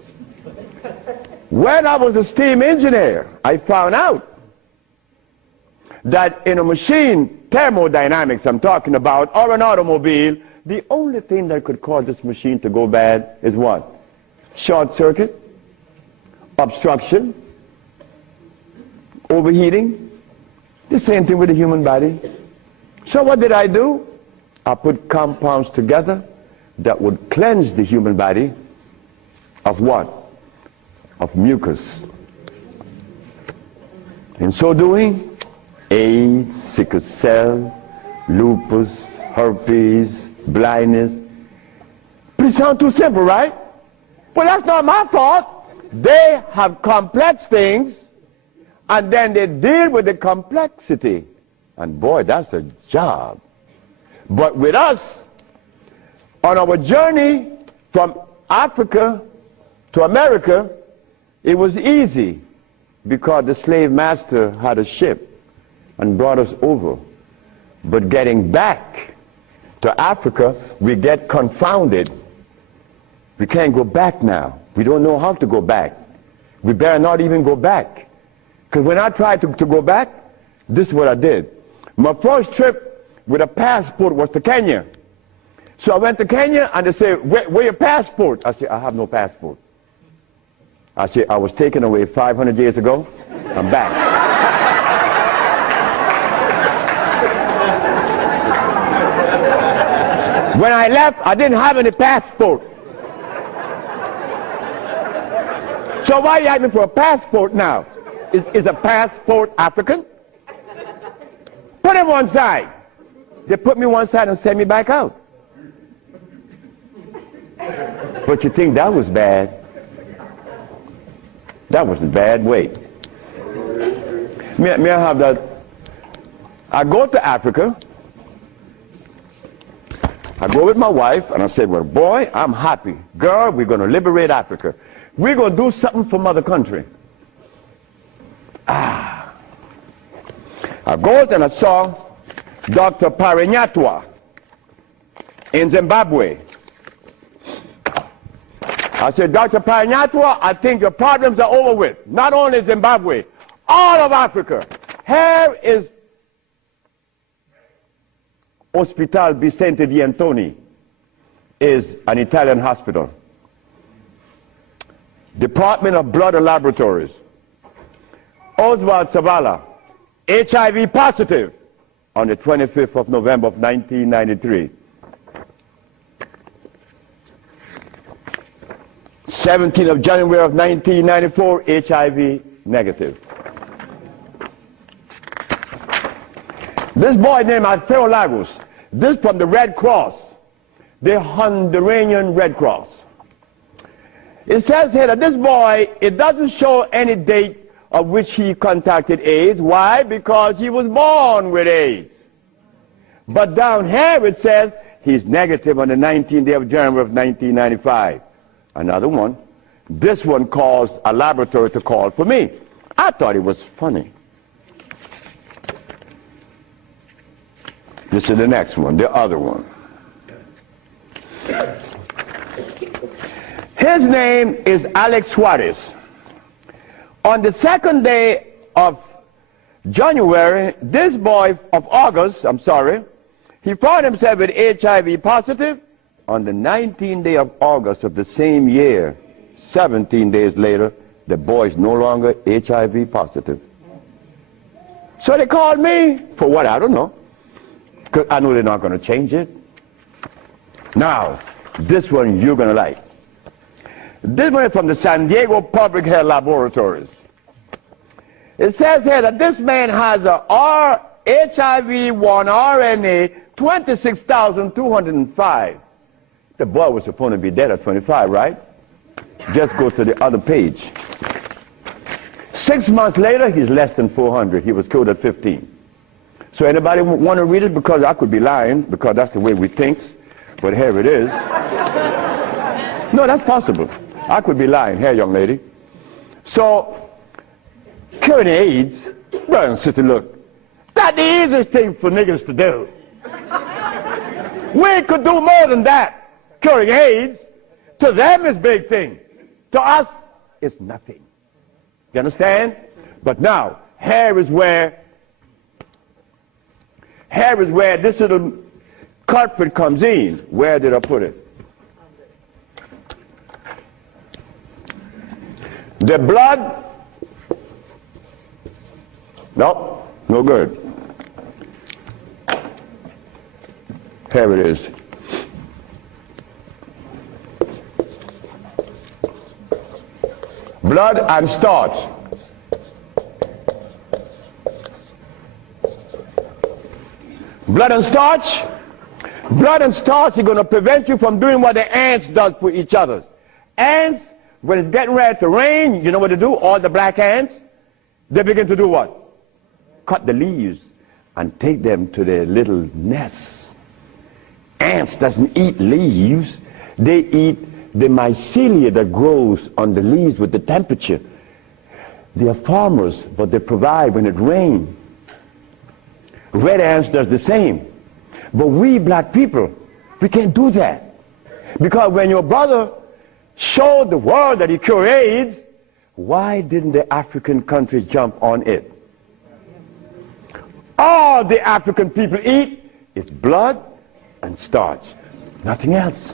When I was a steam engineer, I found out that in a machine, thermodynamics I'm talking about, or an automobile, the only thing that could cause this machine to go bad is what? Short circuit, obstruction, overheating. The same thing with the human body. So what did I do? I put compounds together that would cleanse the human body of what? Of mucus. In so doing, A.I.D.S, Sickle Cell, Lupus, Herpes, blindness. But it sounds too simple, right? Well, that's not my fault. They have complex things, and then they deal with the complexity. And boy, that's a job. But with us, on our journey from Africa to America, it was easy because the slave master had a ship and brought us over. But getting back to Africa, we get confounded. We can't go back now. We don't know how to go back. We better not even go back. Because when I tried to go back, this is what I did. My first trip with a passport was to Kenya. So I went to Kenya and they said, where your passport? I said, I have no passport. I said, I was taken away 500 years ago. I'm back. When I left, I didn't have any passport. So why are you asking for a passport now? Is a passport African? Put him one side. They put me one side and sent me back out. But you think that was bad? That was a bad way. May I have that? I go to Africa. I go with my wife and I said, well, boy, I'm happy. Girl, we're going to liberate Africa. We're going to do something for mother country. I go and I saw Dr. Parinyatwa in Zimbabwe. I said, Dr. Parinyatwa, I think your problems are over with. Not only Zimbabwe, all of Africa. Here is Hospital Vicente di Antoni, is an Italian hospital. Department of Blood and Laboratories. Oswald Zavala, HIV positive on the 25th of November of 1993. 17th of January of 1994, HIV negative. This boy named Alfredo Lagos, this from the Red Cross, the Honduran Red Cross. It says here that this boy, it doesn't show any date of which he contracted AIDS. Why? Because he was born with AIDS. But down here it says he's negative on the 19th day of January of 1995. Another one. This one caused a laboratory to call for me. I thought it was funny. This is the next one, the other one. His name is Alex Suarez. On the second day of January, this boy of August, he found himself with HIV positive. On the 19th day of August of the same year, 17 days later, the boy is no longer HIV positive. So they called me for what? I don't know. because I know they're not going to change it. Now, this one you're going to like. This one is from the San Diego Public Health Laboratories. It says here that this man has a HIV-1 RNA 26,205. The boy was supposed to be dead at 25, right? Just go to the other page. 6 months later, he's less than 400. He was killed at 15. So anybody want to read it? Because I could be lying, because that's the way we think. But here it is. No, that's possible. I could be lying. Here, young lady. So, curing AIDS, brother and sister, look, that's the easiest thing for niggas to do. We could do more than that. Curing AIDS, to them is big thing. To us, it's nothing. You understand? But now, here is where this little culprit comes in. Where did I put it? The blood, nope, no good. Here it is. Blood and starch. Blood and starch. Blood and starch is going to prevent you from doing what the ants does for each other. Ants, when it's getting ready to rain, you know what they do? All the black ants, they begin to do what? Cut the leaves and take them to their little nests. Ants doesn't eat leaves. They eat the mycelia that grows on the leaves with the temperature. They are farmers, but they provide when it rains. Red ants does the same. But we black people, we can't do that. Because when your brother showed the world that he cured AIDS, why didn't the African countries jump on it? All the African people eat is blood and starch, nothing else.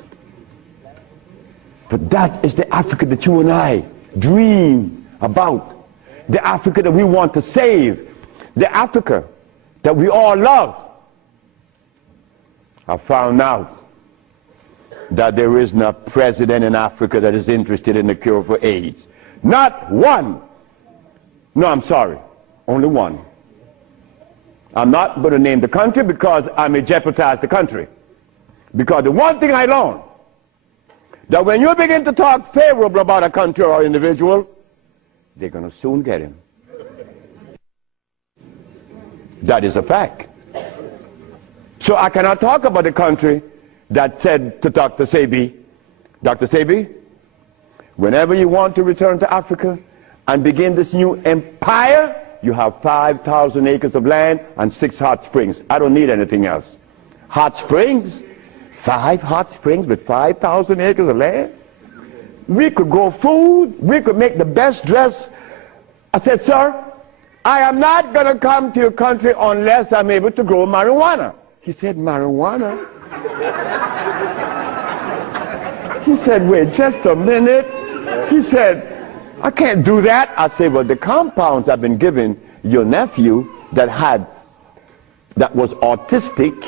But that is the Africa that you and I dream about. The Africa that we want to save. The Africa that we all love. I found out that there isn't a president in Africa that is interested in the cure for AIDS. Not one. No, I'm sorry. Only one. I'm not going to name the country because I may jeopardize the country. Because the one thing I learned, that when you begin to talk favorable about a country or individual, they're going to soon get him. That is a fact. So I cannot talk about the country that said to Dr. Sebi, Dr. Sebi, whenever you want to return to Africa and begin this new empire, you have 5,000 acres of land and 6 hot springs. I don't need anything else. Hot springs? 5 hot springs with 5,000 acres of land? We could grow food. We could make the best dress. I said, sir, I am not going to come to your country unless I'm able to grow marijuana. He said, marijuana? He said, wait just a minute. He said, I can't do that. I said, well, the compounds I've been giving your nephew that was autistic,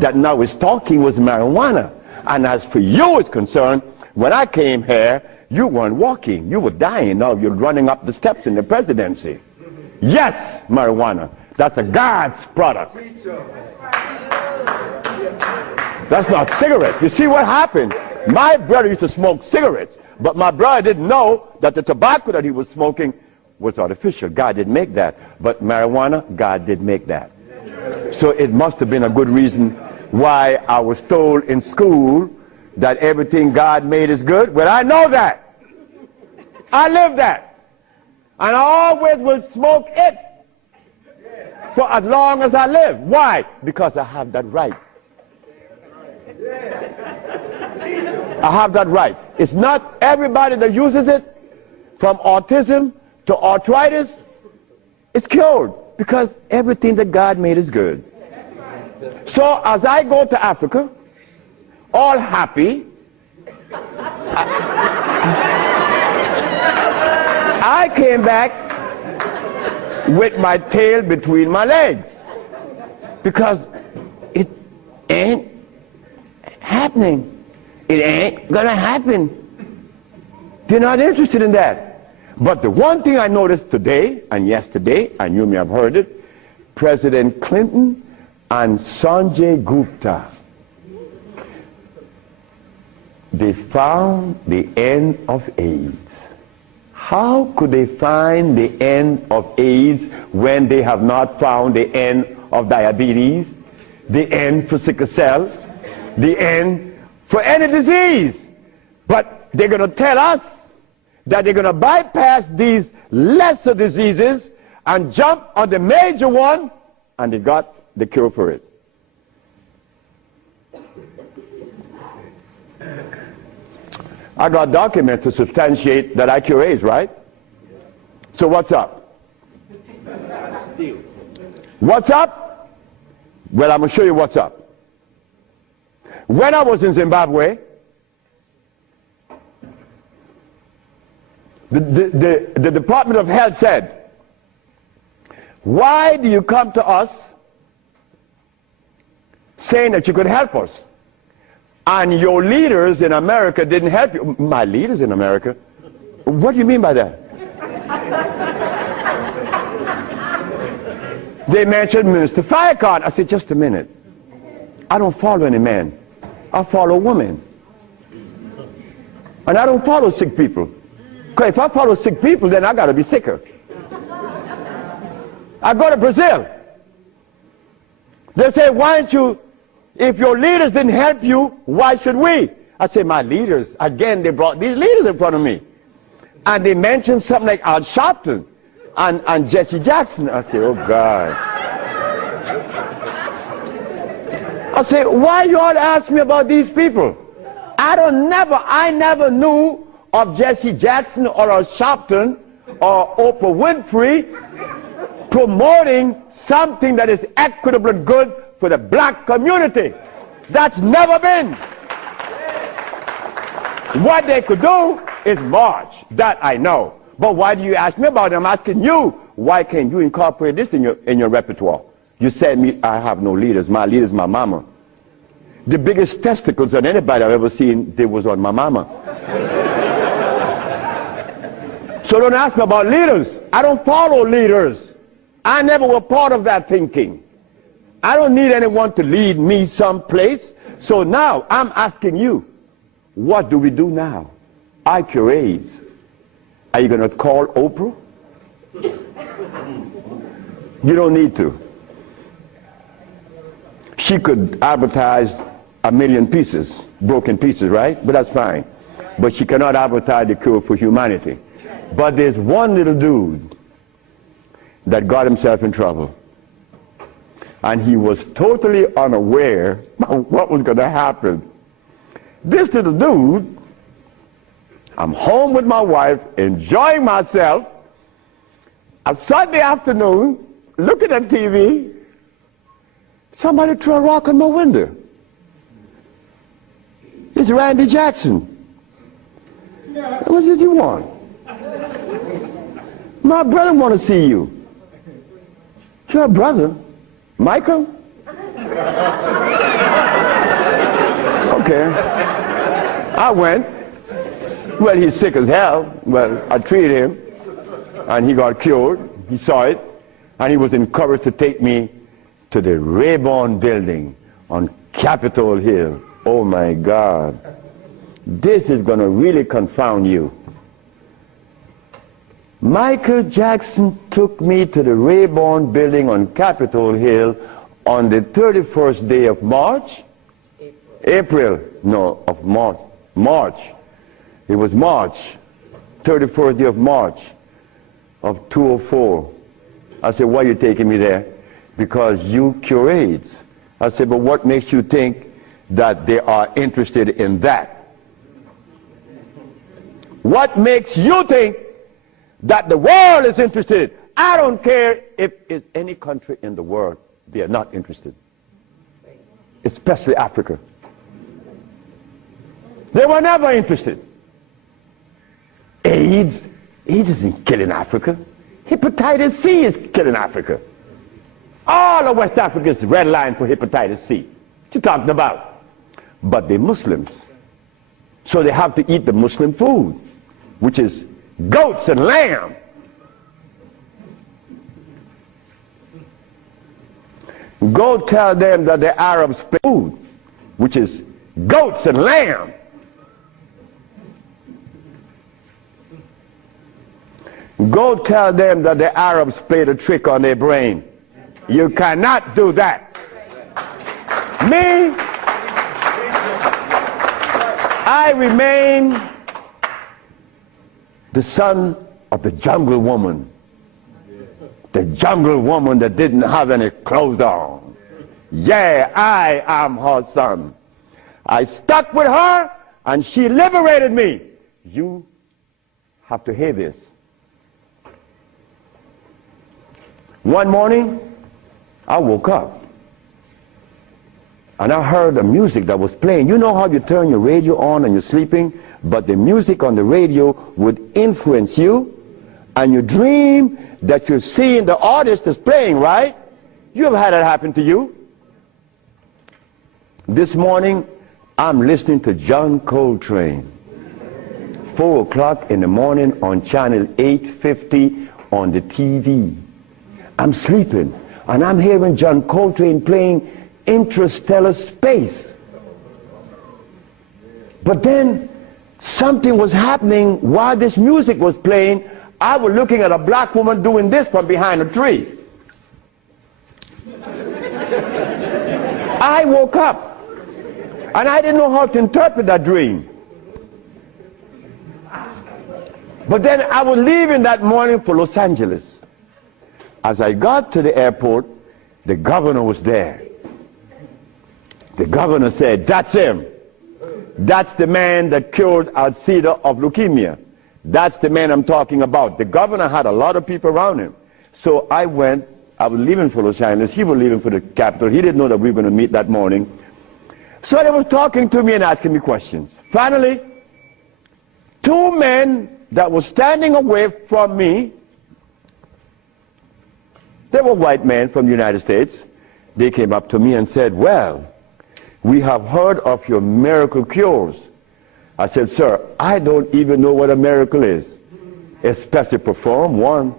that now is talking, was marijuana. And as for you is concerned, when I came here, you weren't walking. You were dying. Now you're running up the steps in the presidency. Yes, marijuana. That's a God's product. That's not cigarettes. You see what happened? My brother used to smoke cigarettes, but my brother didn't know that the tobacco that he was smoking was artificial. God didn't make that. But marijuana, God did make that. So it must have been a good reason why I was told in school that everything God made is good. Well, I know that. I live that. And I always will smoke it for as long as I live. Why? Because I have that right. I have that right. It's not everybody that uses it, from autism to arthritis, is cured, because everything that God made is good. So as I go to Africa, all happy, I came back with my tail between my legs, because ain't happening. It ain't gonna happen. They're not interested in that. But the one thing I noticed today and yesterday, and you may have heard it, President Clinton and Sanjay Gupta, they found the end of AIDS. How could they find the end of AIDS when they have not found the end of diabetes, the end for sickle cell, the end for any disease? But they're going to tell us that they're going to bypass these lesser diseases and jump on the major one, and they got the cure for it. I got documents to substantiate that I cure AIDS, right? So what's up? What's up? Well, I'm going to show you what's up. When I was in Zimbabwe, the Department of Health said, why do you come to us saying that you could help us? And your leaders in America didn't help you. My leaders in America? What do you mean by that? They mentioned Minister Farrakhan. I said, just a minute. I don't follow any man. I follow women. And I don't follow sick people. Because if I follow sick people, then I got to be sicker. I go to Brazil. They say, why don't you, if your leaders didn't help you, why should we? I say, my leaders, again, they brought these leaders in front of me. And they mentioned something like Al Sharpton and Jesse Jackson. I say, oh God. I say, why you all ask me about these people? I never knew of Jesse Jackson or Al Sharpton or Oprah Winfrey promoting something that is equitable and good for the black community. That's never been. What they could do is march. That I know. But why do you ask me about it? I'm asking you, why can't you incorporate this in your repertoire? You said me, I have no leaders. My leader is my mama. The biggest testicles that anybody I've ever seen, they was on my mama. So don't ask me about leaders. I don't follow leaders. I never was part of that thinking. I don't need anyone to lead me someplace. So now I'm asking you, what do we do now? I cure AIDS. Are you going to call Oprah? You don't need to. She could advertise 1 million pieces, broken pieces, right? But that's fine. But she cannot advertise the cure for humanity. But there's one little dude that got himself in trouble. And he was totally unaware of what was going to happen. This little dude, I'm home with my wife, enjoying myself, a Sunday afternoon, looking at TV, somebody threw a rock on my window. It's Randy Jackson. What did you want? My brother want to see you. Your brother? Michael? Okay. I went. Well, he's sick as hell. Well, I treated him, and he got cured. He saw it, and he was encouraged to take me to the Rayburn building on Capitol Hill. Oh my God. This is going to really confound you. Michael Jackson took me to the Rayburn building on Capitol Hill on the 31st day of March? April. No, of March. March. It was March. 31st day of March of 2004. I said, why are you taking me there? Because you cure AIDS. I said, but what makes you think that they are interested in that? What makes you think that the world is interested? I don't care if it's any country in the world, they are not interested. Especially Africa. They were never interested. AIDS isn't killing Africa. Hepatitis C is killing Africa. All of West Africa is red line for hepatitis C. you talking about? But they're Muslims. So they have to eat the Muslim food, which is goats and lamb. Go tell them that the Arabs play food, which is goats and lamb. Go tell them that the Arabs played a trick on their brain. You cannot do that. Me, I remain the son of the jungle woman. The jungle woman that didn't have any clothes on. Yeah, I am her son. I stuck with her and she liberated me. You have to hear this. One morning, I woke up and I heard the music that was playing. You know how you turn your radio on and you're sleeping, but the music on the radio would influence you, and you dream that you're seeing the artist that's playing, right? You have had that happen to you. This morning, I'm listening to John Coltrane. 4 o'clock in the morning on channel 850 on the TV. I'm sleeping, and I'm hearing John Coltrane playing Interstellar Space. But then something was happening while this music was playing. I was looking at a black woman doing this from behind a tree. I woke up, and I didn't know how to interpret that dream. But then I was leaving that morning for Los Angeles. As I got to the airport, the governor was there. The governor said, "That's him. That's the man that cured Al-Cedar of leukemia. That's the man I'm talking about." The governor had a lot of people around him. So I went. I was leaving for Los Angeles. He was leaving for the capital. He didn't know that we were going to meet that morning. So they was talking to me and asking me questions. Finally, 2 men that were standing away from me, they were white men from the United States. They came up to me and said, "Well, we have heard of your miracle cures." I said, "Sir, I don't even know what a miracle is, especially perform one.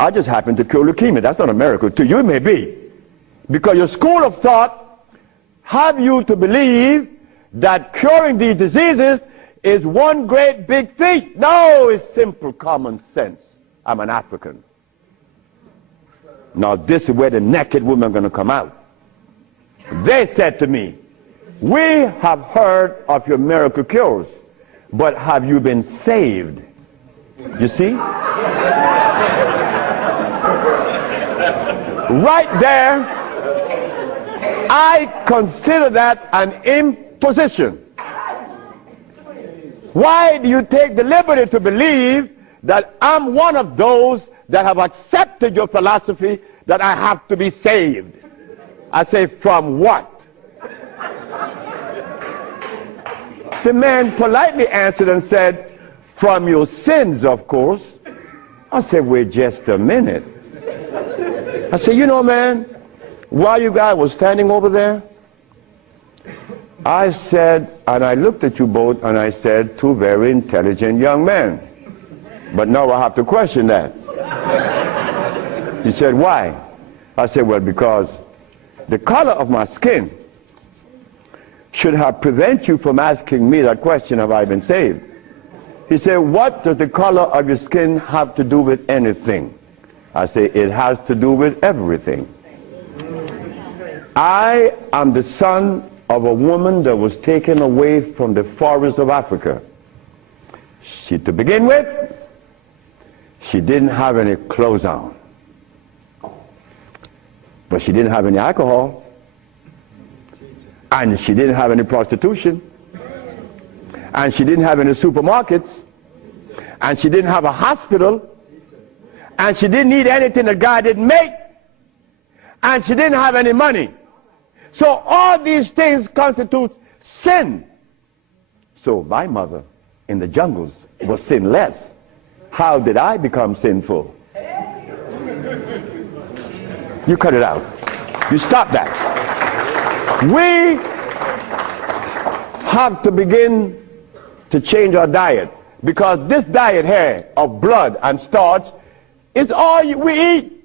I just happen to cure leukemia. That's not a miracle. To you it may be, because your school of thought have you to believe that curing these diseases is one great big feat. No, it's simple common sense. I'm an African. Now this is where the naked women are going to come out. They said to me, "We have heard of your miracle cures, but have you been saved?" You see? Right there, I consider that an imposition. Why do you take the liberty to believe that I'm one of those that have accepted your philosophy that I have to be saved? I say, from what? The man politely answered and said, "From your sins, of course." I said, "Wait just a minute." I said, "You know, man, while you guys were standing over there, I said," and I looked at you both, and I said, "Two very intelligent young men. But now I have to question that." He said, "Why?" I said, "Well, because the color of my skin should have prevented you from asking me that question, have I been saved?" He said, "What does the color of your skin have to do with anything?" I say, "It has to do with everything. I am the son of a woman that was taken away from the forests of Africa. To begin with, she didn't have any clothes on. But she didn't have any alcohol. And she didn't have any prostitution. And she didn't have any supermarkets. And she didn't have a hospital. And she didn't need anything that God didn't make. And she didn't have any money. So all these things constitute sin. So my mother in the jungles was sinless. How did I become sinful?" You cut it out. You stop that. We have to begin to change our diet, because this diet here of blood and starch is all we eat.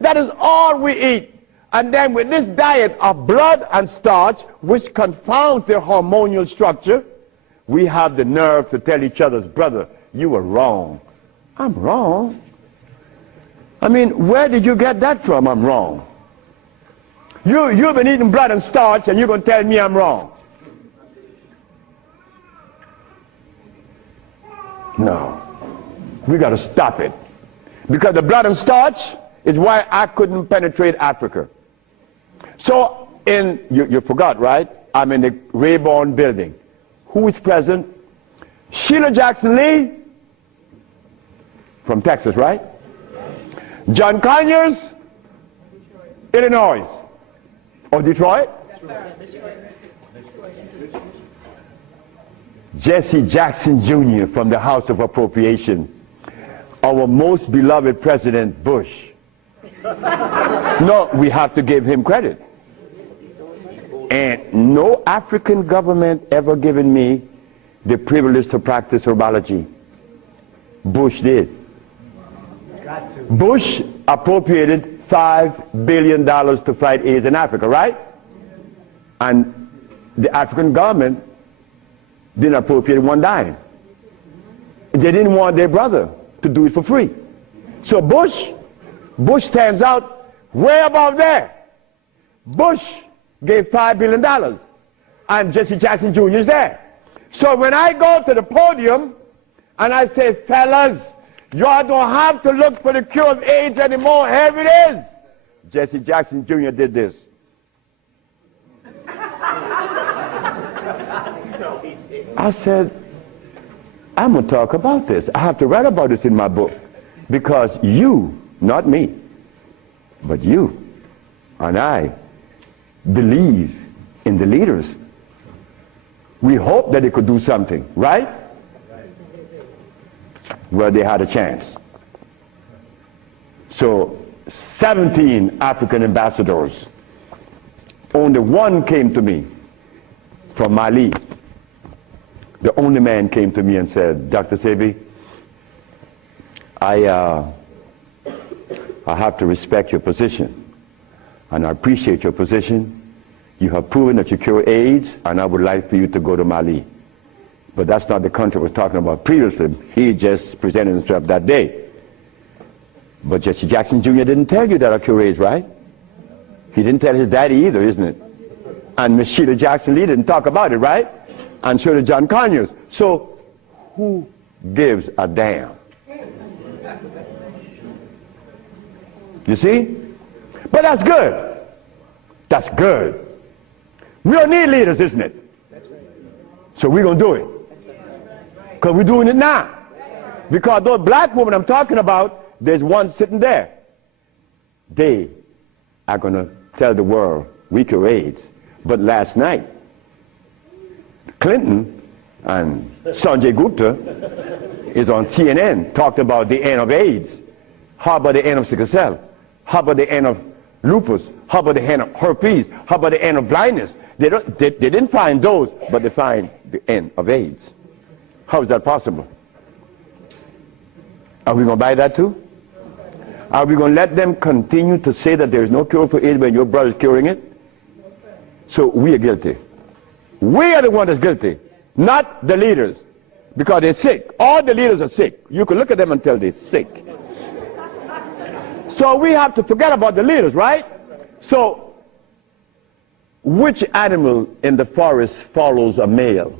That is all we eat. And then with this diet of blood and starch, which confounds their hormonal structure, we have the nerve to tell each other's brother, you were wrong. I'm wrong. I mean, where did you get that from? I'm wrong. You've been eating blood and starch, and you're going to tell me I'm wrong. No. We got to stop it. Because the blood and starch is why I couldn't penetrate Africa. So, you forgot, right? I'm in the Rayborn building. Who is present? Sheila Jackson Lee from Texas, right? John Conyers, Illinois. Or Detroit? Jesse Jackson Jr. from the House of Appropriation. Our most beloved President Bush. No, we have to give him credit. And no African government ever given me the privilege to practice herbology. Bush did. Bush appropriated $5 billion to fight AIDS in Africa, right? And the African government didn't appropriate one dime. They didn't want their brother to do it for free. So Bush stands out way above there. Bush gave $5 billion, and Jesse Jackson Jr. is there. So when I go to the podium and I say, fellas, y'all don't have to look for the cure of AIDS anymore. Here it is. Jesse Jackson Jr. did this. I said, I'm going to talk about this. I have to write about this in my book. Because you, not me, but you and I believe in the leaders. We hope that they could do something, right? Well, they had a chance. So 17 African ambassadors, only one came to me from Mali. The only man came to me and said, Dr. Sebi, I have to respect your position, and I appreciate your position. You have proven that you cure AIDS, and I would like for you to go to Mali. But that's not the country I was talking about previously. He just presented himself that day. But Jesse Jackson Jr. didn't tell you that I cure AIDS, right? He didn't tell his daddy either, isn't it? And Miss Sheila Jackson Lee didn't talk about it, right? And so did John Conyers. So who gives a damn? You see? But that's good. That's good. We don't need leaders, isn't it? So we're going to do it. Because we're doing it now. Because those black women I'm talking about, there's one sitting there. They are going to tell the world we cure AIDS. But last night, Clinton and Sanjay Gupta is on CNN talking about the end of AIDS. How about the end of sickle cell? How about the end of lupus? How about the end of herpes? How about the end of blindness? They didn't find those, but they find the end of AIDS. How is that possible? Are we going to buy that too? Are we going to let them continue to say that there is no cure for AIDS when your brother is curing it? So we are guilty. We are the one that's guilty, not the leaders, because they're sick. All the leaders are sick. You can look at them and tell they're sick. So we have to forget about the leaders, right? So which animal in the forest follows a male?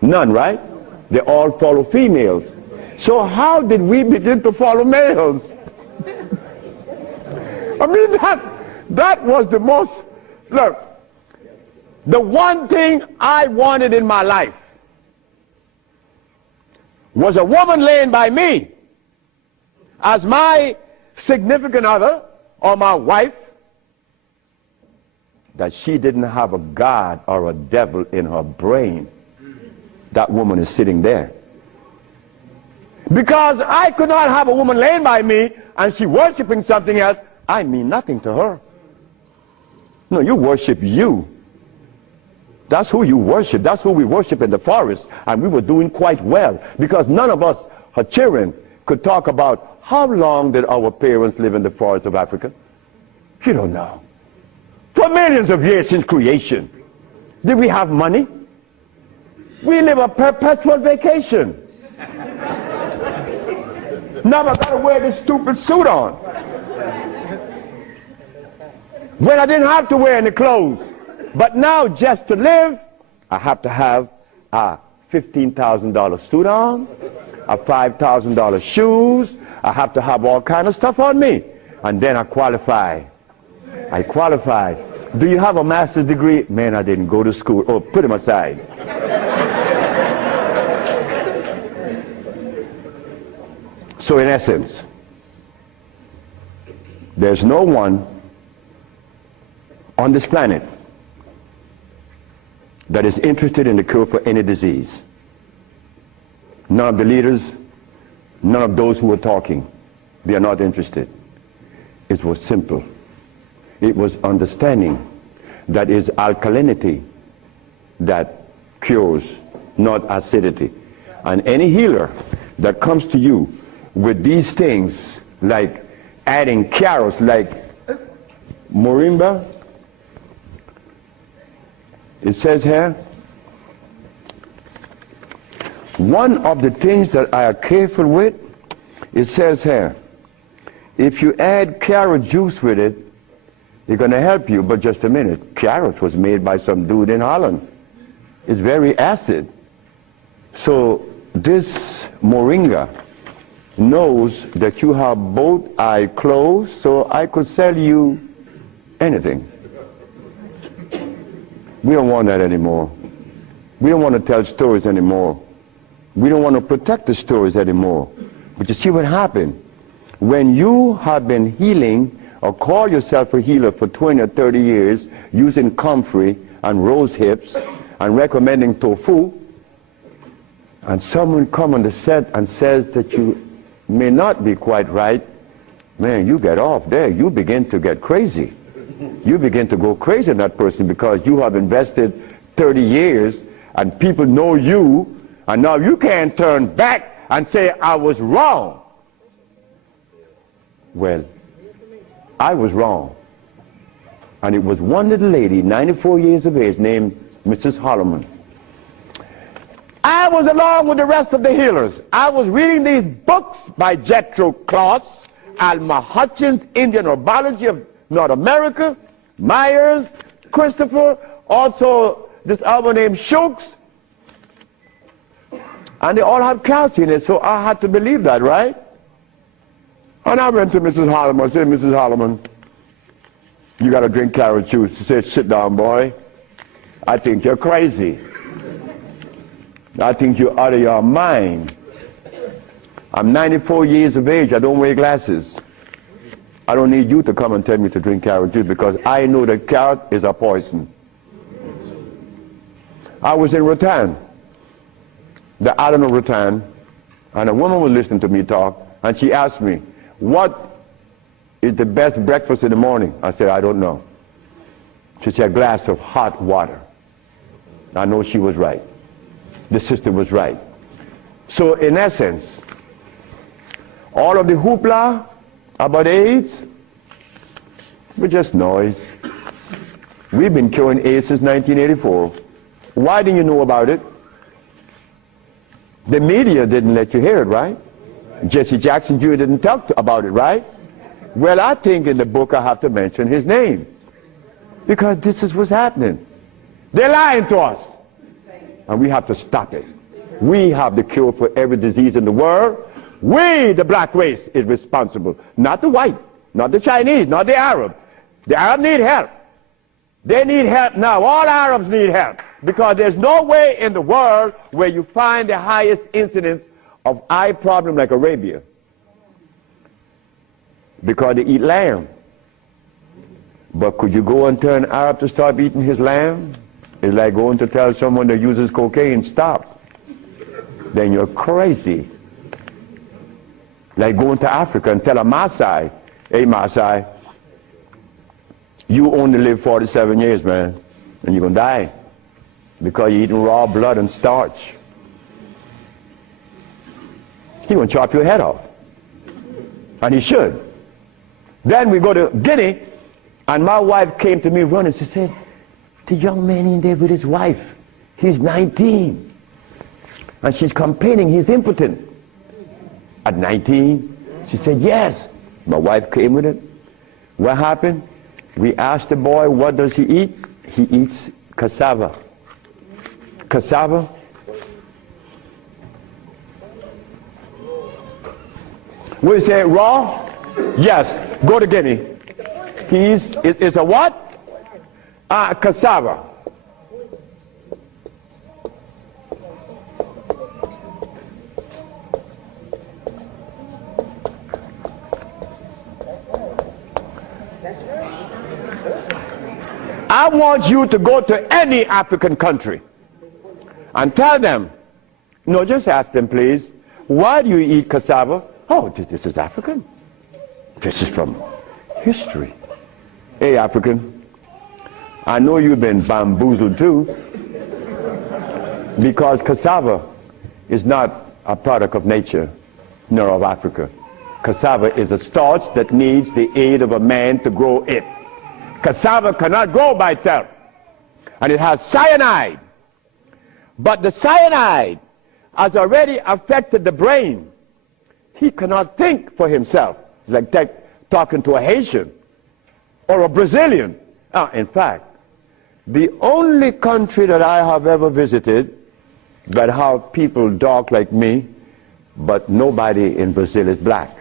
None, right? They all follow females. So how did we begin to follow males? I mean, that was the most, look, the one thing I wanted in my life was a woman laying by me as my significant other or my wife, that she didn't have a God or a devil in her brain. That woman is sitting there. Because I could not have a woman laying by me and she worshiping something else. I mean nothing to her. No, you worship you. That's who you worship. That's who we worship in the forest. And we were doing quite well because none of us, her children, could talk about how long did our parents live in the forest of Africa. You don't know. For millions of years since creation. Did we have money? We live a perpetual vacation. Never got to wear this stupid suit on. When I didn't have to wear any clothes. But now just to live, I have to have a $15,000 suit on, a $5,000 shoes. I have to have all kind of stuff on me. And then I qualify. I qualify. Do you have a master's degree? Man, I didn't go to school. Oh, put him aside. So in essence, there's no one on this planet that is interested in the cure for any disease. None of the leaders, none of those who are talking, they are not interested. It was simple. It was understanding that is alkalinity that cures, not acidity. And any healer that comes to you with these things, like adding carrots, like moringa, it says here, one of the things that I are careful with, it says here, if you add carrot juice with it, it's going to help you. But just a minute, carrot was made by some dude in Holland. It's very acid. So this moringa knows that you have both eyes closed, so I could sell you anything. We don't want that anymore. We don't want to tell stories anymore. We don't want to protect the stories anymore. But you see what happened? When you have been healing or call yourself a healer for 20 or 30 years using comfrey and rose hips and recommending tofu, and someone come on the set and says that you may not be quite right, man, you get off there. You begin to get crazy. You begin to go crazy on that person because you have invested 30 years and people know you, and now you can't turn back and say, I was wrong. Well, I was wrong. And it was one little lady, 94 years of age, named Mrs. Holloman. I was along with the rest of the healers. I was reading these books by Jethro Kloss, Alma Hutchins, Indian Herbology of North America, Myers, Christopher, also this other named Shooks. And they all have calcium in it, so I had to believe that, right? And I went to Mrs. Holloman. I said, Mrs. Holloman, you got to drink carrot juice. She said, sit down, boy. I think you're crazy. I think you're out of your mind. I'm 94 years of age. I don't wear glasses. I don't need you to come and tell me to drink carrot juice because I know that carrot is a poison. I was in Rattan, the island of Rattan, and a woman was listening to me talk, and she asked me, what is the best breakfast in the morning? I said, I don't know. She said, a glass of hot water. I know she was right. The sister was right. So in essence, all of the hoopla about AIDS was just noise. We've been curing AIDS since 1984. Why didn't you know about it? The media didn't let you hear it, right? Jesse Jackson Jr. didn't talk about it, right? Well, I think in the book I have to mention his name because this is what's happening. They're lying to us. And we have to stop it. We have the cure for every disease in the world. We, the black race, is responsible. Not the white, not the Chinese, not the Arab. The Arab need help. They need help now. All Arabs need help. Because there's no way in the world where you find the highest incidence of eye problem like Arabia. Because they eat lamb. But could you go and tell an Arab to stop eating his lamb? It's like going to tell someone that uses cocaine, stop. Then you're crazy. Like going to Africa and tell a Maasai, hey Maasai, You only live 47 years, man, and you're going to die because you're eating raw blood and starch. He's going to chop your head off. And he should. Then we go to Guinea, and my wife came to me running. She said, the young man in there with his wife, he's 19. And she's complaining he's impotent. At 19, she said, yes. My wife came with it. What happened? We asked the boy, what does he eat? He eats cassava. Cassava. We say raw? Yes. Go to Guinea. It's a what? Cassava. I want you to go to any African country and tell them, no, just ask them, please, why do you eat cassava? Oh, this is African. This is from history. Hey, African, I know you've been bamboozled too, because cassava is not a product of nature, nor of Africa. Cassava is a starch that needs the aid of a man to grow it. Cassava cannot grow by itself, and it has cyanide. But the cyanide has already affected the brain. He cannot think for himself. It's like talking to a Haitian or a Brazilian. In fact, the only country that I have ever visited that have people dark like me, but nobody in Brazil is black.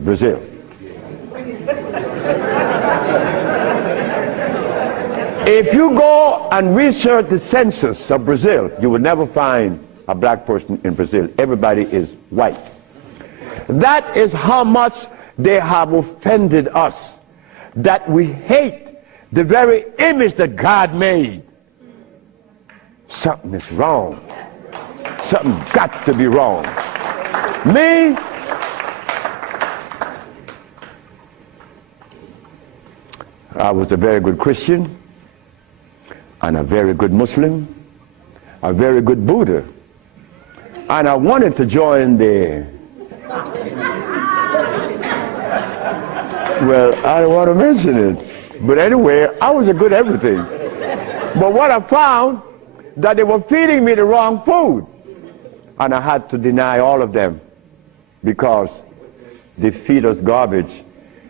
Brazil. If you go and research the census of Brazil, you will never find a black person in Brazil. Everybody is white. That is how much they have offended us, that we hate the very image that God made. Something is wrong. Something got to be wrong. Me, I was a very good Christian, and a very good Muslim, a very good Buddha. And I wanted to join the, well, I don't want to mention it, but anyway, I was a good everything. But what I found, that they were feeding me the wrong food, and I had to deny all of them because they feed us garbage.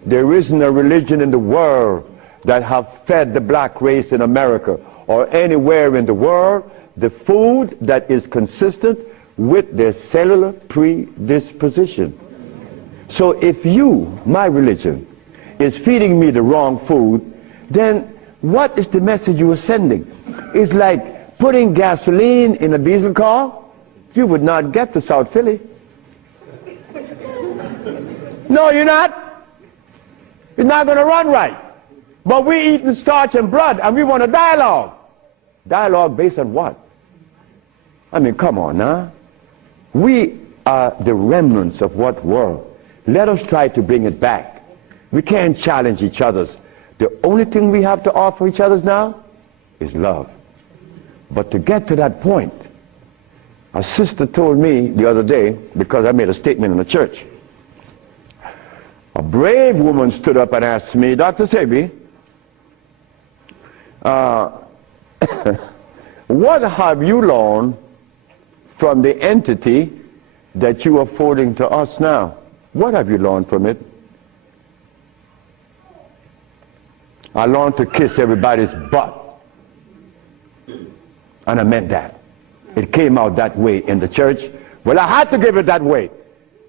There isn't a religion in the world that have fed the black race in America or anywhere in the world the food that is consistent with their cellular predisposition. So if you, my religion, is feeding me the wrong food, then what is the message you are sending? It's like putting gasoline in a diesel car. You would not get to South Philly. No, you're not. It's not going to run right. But we're eating starch and blood, and we want a dialogue. Dialogue based on what? I mean, come on now. We are the remnants of what world? Let us try to bring it back. We can't challenge each other's. The only thing we have to offer each other's now is love. But to get to that point, a sister told me the other day, because I made a statement in the church, a brave woman stood up and asked me, Dr. Sebi, what have you learned from the entity that you are forwarding to us now? What have you learned from it? I learned to kiss everybody's butt. And I meant that. It came out that way in the church. Well, I had to give it that way,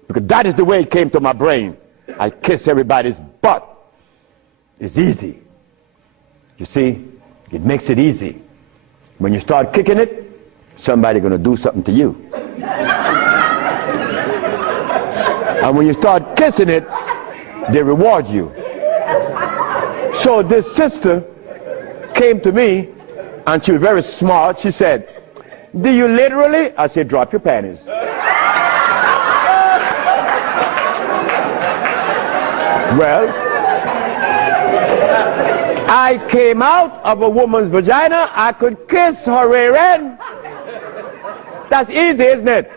because that is the way it came to my brain. I kiss everybody's butt. It's easy. You see, it makes it easy. When you start kicking it, somebody's going to do something to you. And when you start kissing it, they reward you. So this sister came to me, and she was very smart. She said, do you literally? I said, drop your panties. Well, I came out of a woman's vagina, I could kiss her rear end. That's easy, isn't it?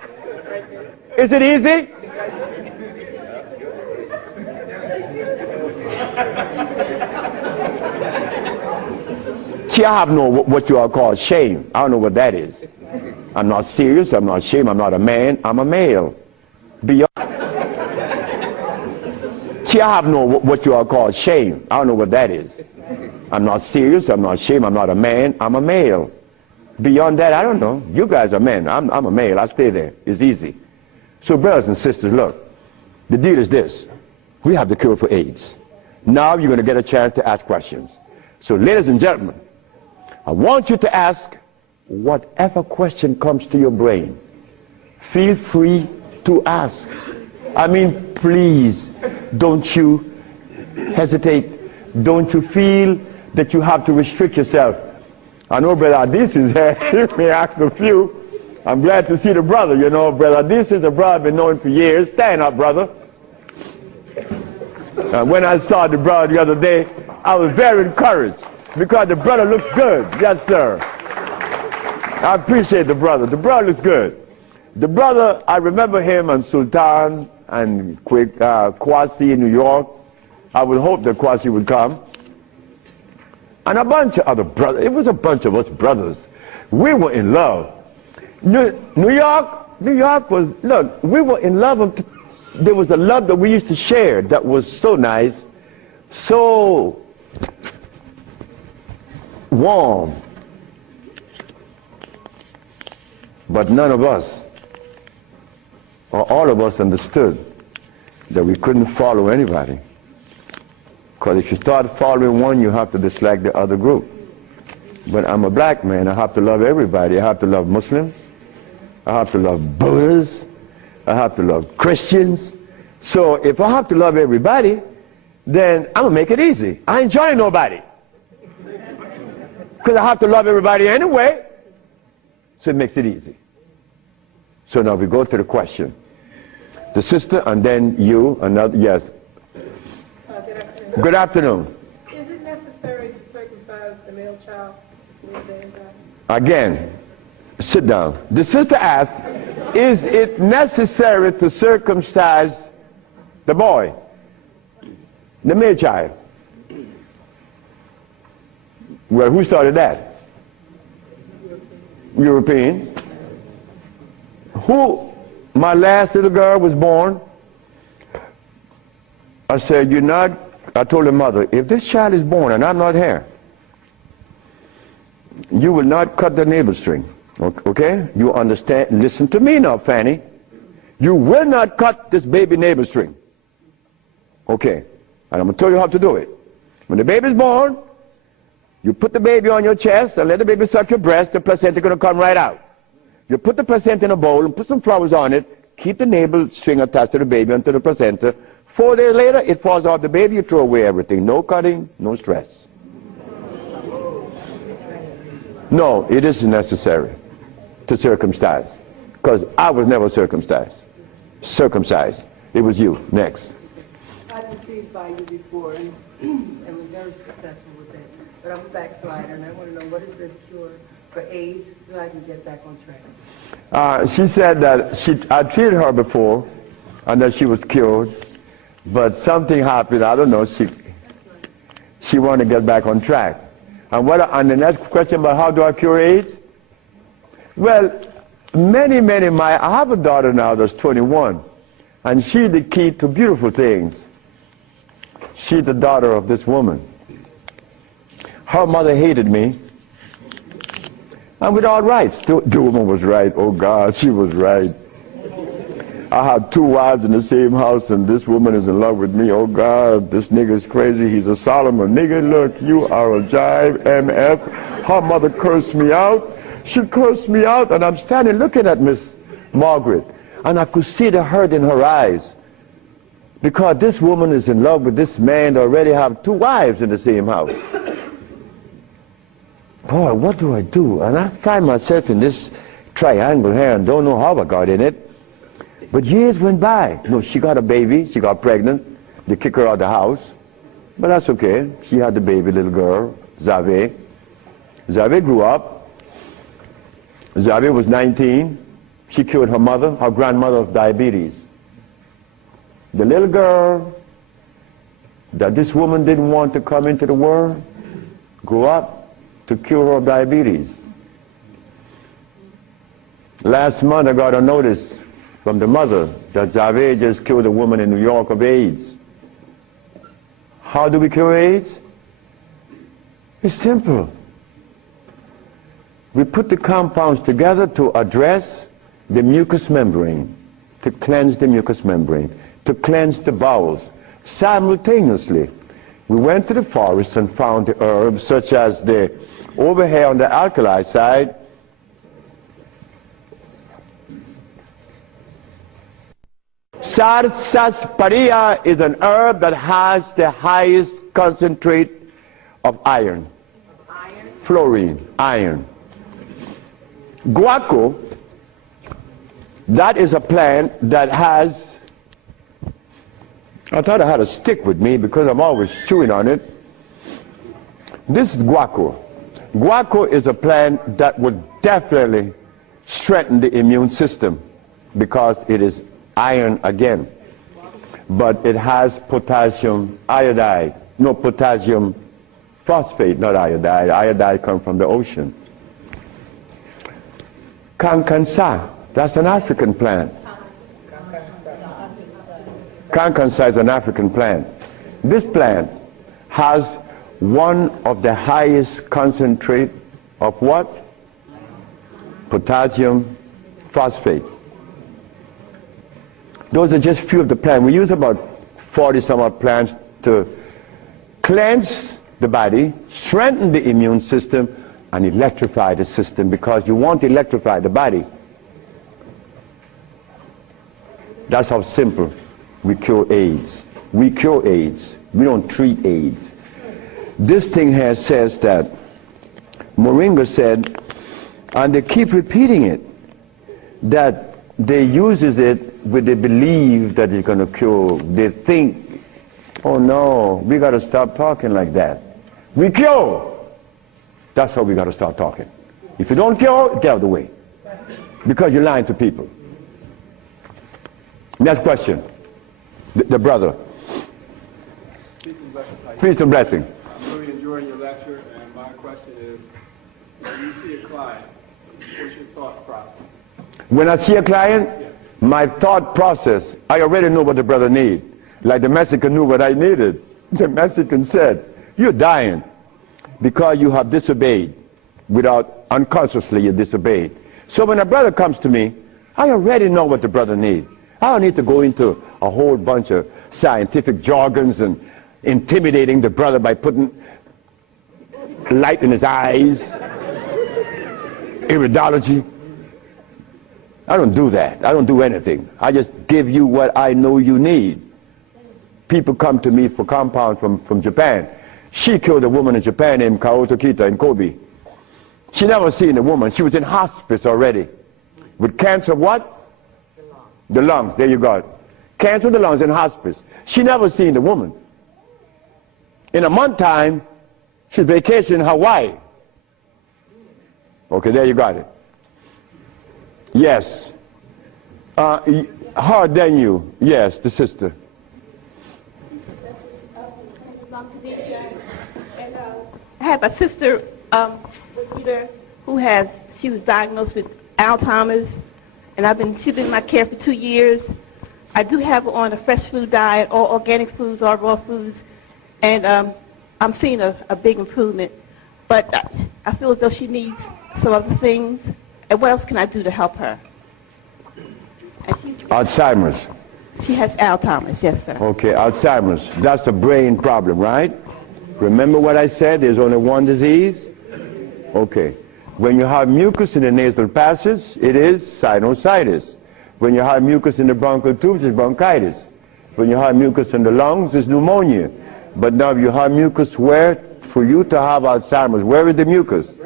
Is it easy? See, I have no what you all call shame. I don't know what that is. I'm not serious, I'm not ashamed, I'm not a man, I'm a male. Beyond. See, I have no what you all call shame. I don't know what that is. I'm not serious, I'm not ashamed, I'm not a man, I'm a male. Beyond that, I don't know. You guys are men, I'm a male, I stay there. It's easy. So brothers and sisters, look, the deal is this. We have the cure for AIDS. Now you're going to get a chance to ask questions. So ladies and gentlemen, I want you to ask whatever question comes to your brain. Feel free to ask. I mean, please, don't you hesitate. Don't you feel that you have to restrict yourself. I know Brother A.I.D.S is here. He may ask a few. I'm glad to see the brother. You know, Brother A.I.D.S is a brother I've been knowing for years. Stand up, brother. When I saw the brother the other day, I was very encouraged because the brother looks good. Yes, sir. I appreciate the brother. The brother looks good. The brother, I remember him on Sultan and Kwasi in New York. I would hope that Kwasi would come. And a bunch of other brothers. It was a bunch of us brothers. We were in love. New York was, look, we were in love. There was a love that we used to share that was so nice, so warm. But none of us, or all of us, understood that we couldn't follow anybody. Because if you start following one, you have to dislike the other group. But I'm a black man, I have to love everybody. I have to love Muslims, I have to love Buddhists, I have to love Christians. So if I have to love everybody, then I'm going to make it easy. I ain't joining nobody. Because I have to love everybody anyway. So it makes it easy. So now we go to the question. The sister and then you, another, yes. Good afternoon. Is it necessary to circumcise the male child? Again, sit down. The sister asked, is it necessary to circumcise the boy, the male child? Well, who started that? European. Who? My last little girl was born. I said, you're not, I told her mother, if this child is born and I'm not here, you will not cut the navel string. Okay? You understand? Listen to me now, Fanny. You will not cut this baby navel string. Okay. And I'm going to tell you how to do it. When the baby's born, you put the baby on your chest and let the baby suck your breast. The placenta is going to come right out. You put the placenta in a bowl and put some flowers on it. Keep the navel string attached to the baby until the placenta. 4 days later, it falls off the baby. You throw away everything. No cutting, no stress. No, it isn't necessary to circumcise, because I was never circumcised. It was you. Next. I've been treated by you before and was very successful with it. But I'm a backslider and I want to know, what is the cure for AIDS so I can get back on track? She said that I treated her before and that she was cured, but something happened. I don't know. She wanted to get back on track. And the next question about how do I cure AIDS? Well, I have a daughter now that's 21, and she's the key to beautiful things. She's the daughter of this woman. Her mother hated me, and with all rights. The woman was right. Oh God, she was right. I had 2 wives in the same house, and this woman is in love with me. Oh God, this nigga is crazy. He's a Solomon. Nigga, look, you are a jive, MF. Her mother cursed me out. She cursed me out, and I'm standing looking at Miss Margaret, and I could see the hurt in her eyes. Because this woman is in love with this man that already have 2 wives in the same house. Boy, what do I do? And I find myself in this triangle here and don't know how I got in it. But years went by. No, she got a baby, she got pregnant, they kick her out of the house. But that's okay. She had the baby, little girl, Zave. Zave grew up. Zave was 19. She cured her mother, her grandmother, of diabetes. The little girl that this woman didn't want to come into the world grew up to cure her of diabetes. Last month I got a notice from the mother that Zave just cured a woman in New York of AIDS. How do we cure AIDS? It's simple. We put the compounds together to address the mucous membrane, to cleanse the mucous membrane, to cleanse the bowels. Simultaneously, we went to the forest and found the herbs such as the, over here on the alkali side, sarsaparilla is an herb that has the highest concentrate of iron. Fluorine, iron. Guaco, that is a plant that has, I thought I had a stick with me because I'm always chewing on it. This is guaco. Guaco is a plant that would definitely strengthen the immune system because it is iron again. But it has potassium iodide, no, potassium phosphate, not iodide. Iodide comes from the ocean. Kankansa, that's an African plant. Kankansa is an African plant. This plant has one of the highest concentrate of what? Potassium phosphate. Those are just few of the plants. We use about 40 some odd plants to cleanse the body, strengthen the immune system, and electrify the system, because you want to electrify the body. That's how simple we cure AIDS. We cure AIDS. We don't treat AIDS. This thing here says that Moringa said, and they keep repeating it, that they uses it with the belief that it's going to cure. They think, oh no, we got to stop talking like that. We cure. That's how we got to start talking. If you don't cure, get out of the way, because you're lying to people. Next question. The brother. Peace and blessing. I'm really enjoying your lecture, and my question is, when you see a client, what's your thought process? When I see a client, my thought process, I already know what the brother needs. Like the Mexican knew what I needed. The Mexican said, you're dying because you have disobeyed. Without, unconsciously you disobeyed. So when a brother comes to me, I already know what the brother needs. I don't need to go into a whole bunch of scientific jargons and intimidating the brother by putting light in his eyes, iridology. I don't do that. I don't do anything. I just give you what I know you need. People come to me for compound from Japan. She killed a woman in Japan named Kaoto Kita in Kobe. She never seen a woman. She was in hospice already. With cancer what? The lungs. There you go. Cancer of the lungs in hospice. She never seen a woman. In a month time, she's vacationing in Hawaii. Okay, there you got it. Yes. Harder than you. Yes, the sister. I have a sister who she was diagnosed with Alzheimer's, and she's been in my care for 2 years. I do have her on a fresh food diet, all organic foods, all raw foods, and I'm seeing a big improvement. But I feel as though she needs some other things. And what else can I do to help her? Alzheimer's. She has Alzheimer's, yes, sir. Okay, Alzheimer's. That's a brain problem, right? Remember what I said? There's only one disease? Okay. When you have mucus in the nasal passage, it is sinusitis. When you have mucus in the bronchial tubes, it's bronchitis. When you have mucus in the lungs, it's pneumonia. But now you have mucus where? For you to have Alzheimer's, where is the mucus?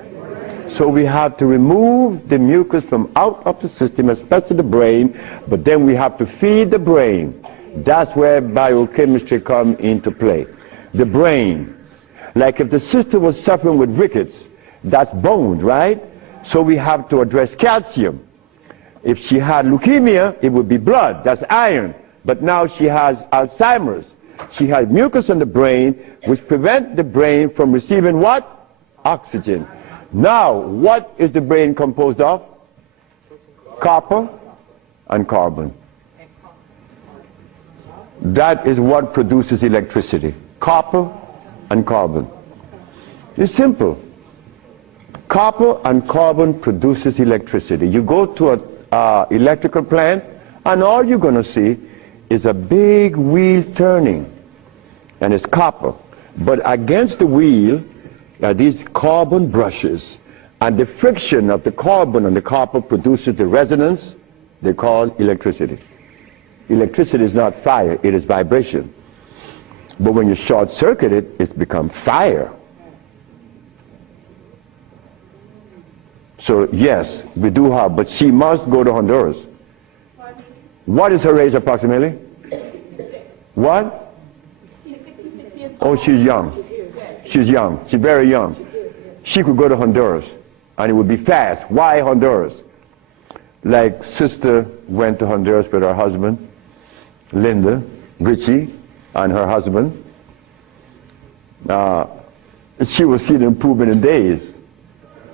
So we have to remove the mucus from out of the system, especially the brain, but then we have to feed the brain. That's where biochemistry comes into play. the brain. Like if the sister was suffering with rickets, that's bones, right? So we have to address calcium. If she had leukemia, it would be blood, that's iron. But now she has Alzheimer's. She has mucus in the brain, which prevents the brain from receiving what? Oxygen. Now, what is the brain composed of? Copper and carbon. That is what produces electricity. Copper and carbon. It's simple. Copper and carbon produces electricity. You go to an electrical plant, and all you're going to see is a big wheel turning, and it's copper. But against the wheel are these carbon brushes, and the friction of the carbon and the copper produces the resonance they call electricity. Electricity is not fire, it is vibration. But when you short circuit it, it's become fire. So yes, we do have, but she must go to Honduras. What is her age approximately? What? Oh, she's young. She's young. She's very young. She could go to Honduras, and it would be fast. Why Honduras? Like sister went to Honduras with her husband, Linda, Richie, and her husband. She will see the improvement in days.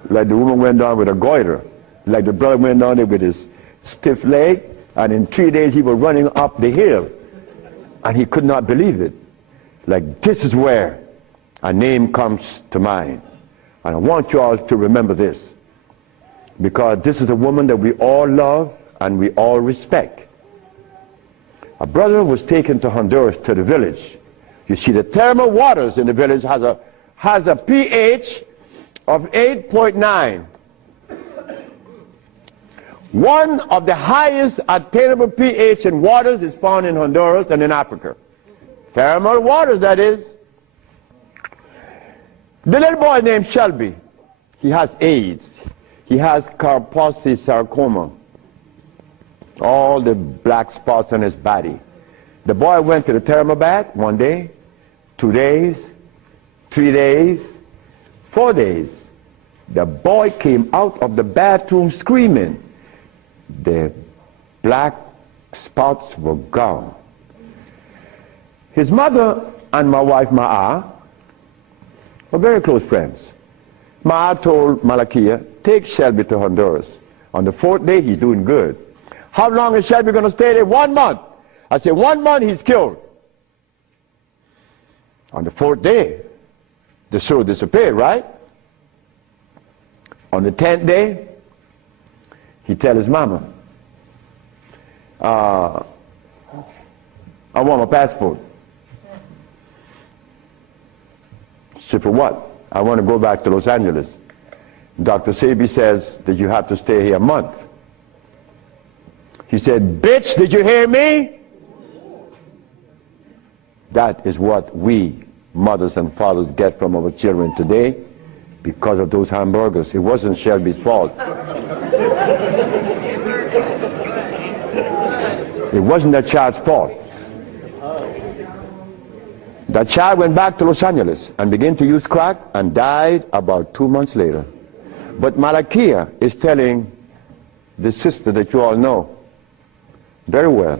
Like the woman went down with a goiter. Like the brother went down there with his stiff leg, and in 3 days he was running up the hill. And he could not believe it. Like, this is where a name comes to mind. And I want you all to remember this, because this is a woman that we all love and we all respect. A brother was taken to Honduras, to the village. You see, the thermal waters in the village has a pH of 8.9. One of the highest attainable pH in waters is found in Honduras and in Africa. Thermal waters, that is. The little boy named Shelby, he has A.I.D.S. He has Kaposi sarcoma. All the black spots on his body. The boy went to the thermal bath 1 day, 2 days, 3 days, 4 days. The boy came out of the bathroom screaming. The black spots were gone. His mother and my wife Ma'a were very close friends. Ma'a told Malakia, take Shelby to Honduras. On the 4th day, he's doing good. How long is Shelby going to stay there? 1 month. I said, 1 month, he's cured. On the 4th day, the sore disappeared, right? On the 10th day, he tell his mama, I want my passport. She said, for what? I want to go back to Los Angeles. Dr. Sebi says that you have to stay here a month. He said, bitch, did you hear me? That is what we, mothers and fathers, get from our children today because of those hamburgers. It wasn't Shelby's fault. It wasn't that child's fault. That child went back to Los Angeles and began to use crack and died about 2 months later. But Malakia is telling the sister that you all know very well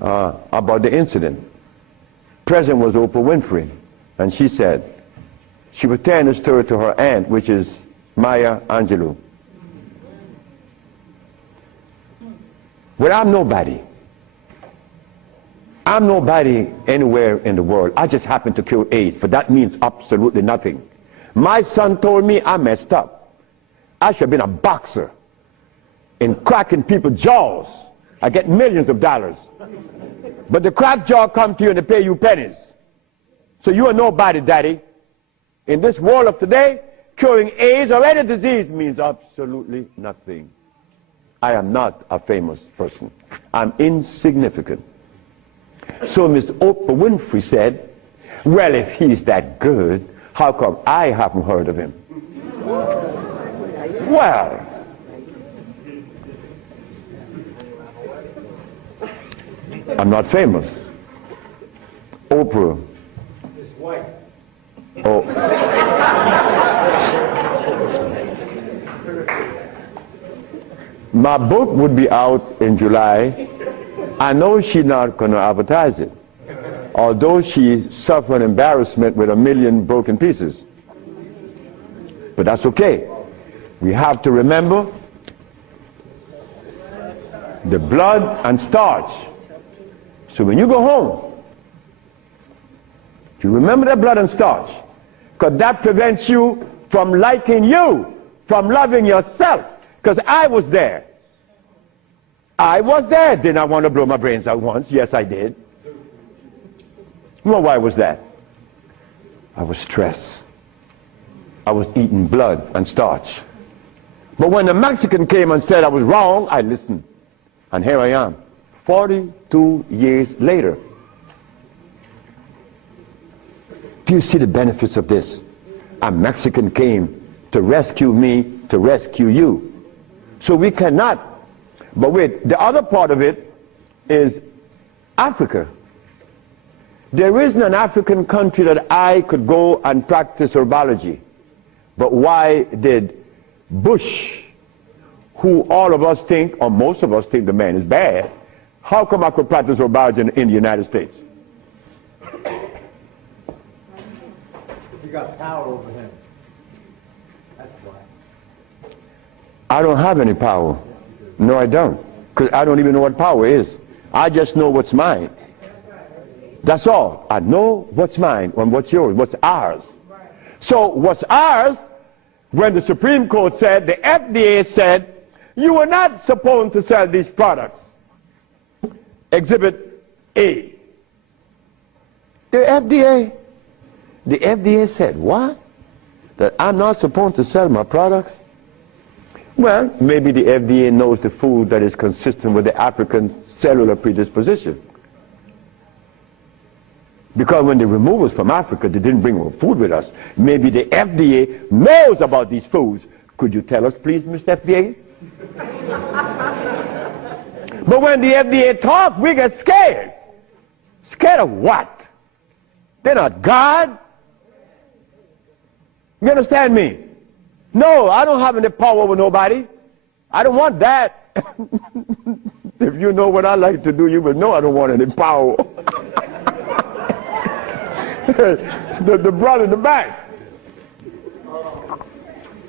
about the incident. Present was Oprah Winfrey, and she said, she was telling the story to her aunt, which is Maya Angelou. Well, I'm nobody. I'm nobody anywhere in the world. I just happen to cure AIDS, but that means absolutely nothing. My son told me I messed up. I should have been a boxer in cracking people's jaws. I get millions of dollars. But the crack jaw come to you and they pay you pennies. So you are nobody, daddy. In this world of today, curing AIDS or any disease means absolutely nothing. I am not a famous person. I'm insignificant. So Miss Oprah Winfrey said, well, if he's that good, how come I haven't heard of him? Well, I'm not famous. Oprah Oprah. It's white. Oh. My book would be out in July. I know she's not going to advertise it, although she suffered embarrassment with 1 million broken pieces. But that's okay. We have to remember the blood and starch. So when you go home, you remember that blood and starch, because that prevents you from liking you, from loving yourself. Because I was there. I was there. Did I want to blow my brains out once? Yes, I did. Well, why was that? I was stressed. I was eating blood and starch. But when the Mexican came and said I was wrong, I listened. And here I am, 42 years later. Do you see the benefits of this? A Mexican came to rescue me, to rescue you. So we cannot. But wait, the other part of it is Africa. There isn't an African country that I could go and practice herbology. But why did Bush, who all of us think, or most of us think the man is bad, how come I could practice herbology in the United States? You got power over him. That's why. I don't have any power. No, I don't. Because I don't even know what power is. I just know what's mine. That's all. I know what's mine and what's yours, what's ours. So what's ours, when the Supreme Court said, the FDA said, you are not supposed to sell these products. Exhibit A. The FDA said, what? That I'm not supposed to sell my products? Well, maybe the FDA knows the food that is consistent with the African cellular predisposition. Because when they removed us from Africa, they didn't bring our food with us. Maybe the FDA knows about these foods. Could you tell us, please, Mr. FDA? But when the FDA talks, we get scared. Scared of what? They're not God. You understand me? No, I don't have any power over nobody. I don't want that. If you know what I like to do, you will know I don't want any power. the brother in the back.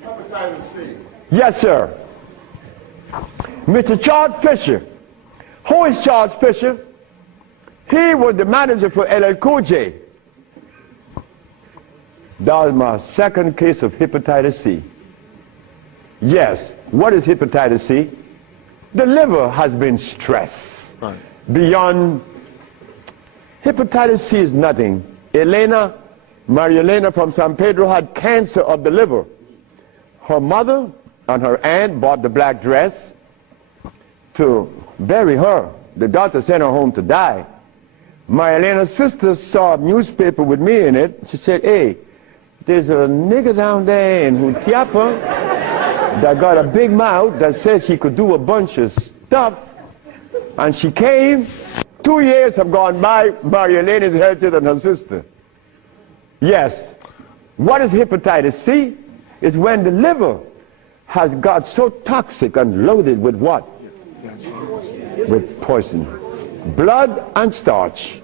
Hepatitis C. Yes, sir. Mr. Charles Fisher. Who is Charles Fisher? He was the manager for LL Cool J. That was my second case of hepatitis C. Yes. What is hepatitis C? The liver has been stressed. Right. Beyond. Hepatitis C is nothing. Maria Elena from San Pedro had cancer of the liver. Her mother and her aunt bought the black dress to bury her. The doctor sent her home to die. Maria Elena's sister saw a newspaper with me in it. She said, hey, there's a nigger down there in Jutiapa that got a big mouth that says he could do a bunch of stuff. And she came. 2 years have gone by. Maria Elena is healthier than her sister. Yes. What is hepatitis C? It's when the liver has got so toxic and loaded with what? With poison. Blood and starch.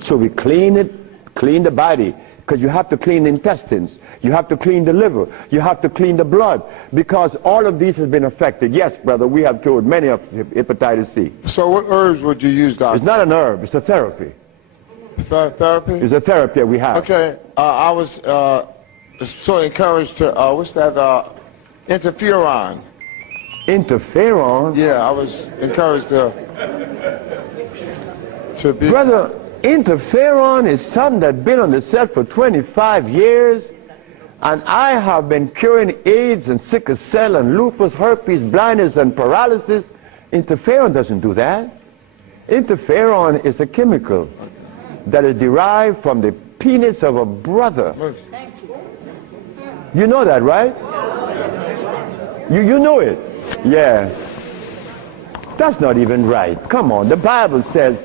So we clean it, clean the body. Because you have to clean the intestines. You have to clean the liver. You have to clean the blood. Because all of these have been affected. Yes, brother, we have cured many of hepatitis C. So what herbs would you use, doctor? It's not an herb. It's a therapy. Therapy? It's a therapy that we have. Okay. I was so encouraged to, what's that, interferon. Interferon? Yeah, I was encouraged to be... Brother, interferon is something that's been on the set for 25 years, and I have been curing AIDS and sickle cell and lupus, herpes, blindness, and paralysis. Interferon doesn't do that. Interferon is a chemical that is derived from the penis of a brother. You know that, right? You know it. Yeah. That's not even right. Come on, the Bible says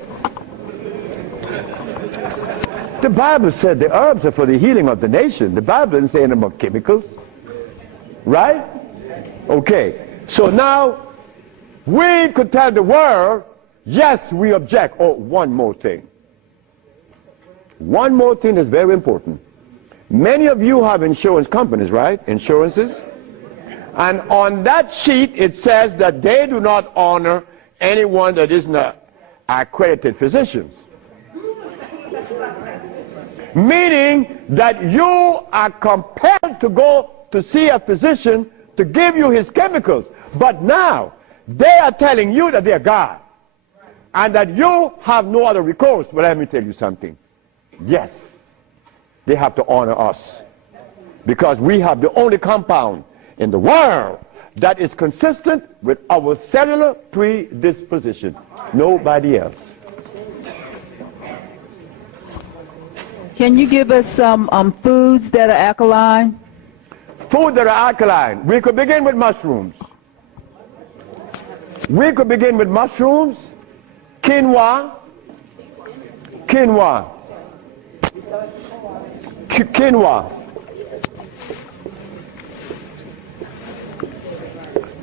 The Bible said the herbs are for the healing of the nation. The Bible didn't say anything about chemicals. Right? Okay. So now, we could tell the world, yes, we object. Oh, one more thing. One more thing that's very important. Many of you have insurance companies, right? Insurances. And on that sheet, it says that they do not honor anyone that is not accredited physicians. Meaning that you are compelled to go to see a physician to give you his chemicals. But now, they are telling you that they are God. And that you have no other recourse. But let me tell you something. Yes, they have to honor us. Because we have the only compound in the world that is consistent with our cellular predisposition. Nobody else. Can you give us some foods that are alkaline? Food that are alkaline. We could begin with mushrooms. We could begin with mushrooms, quinoa, quinoa,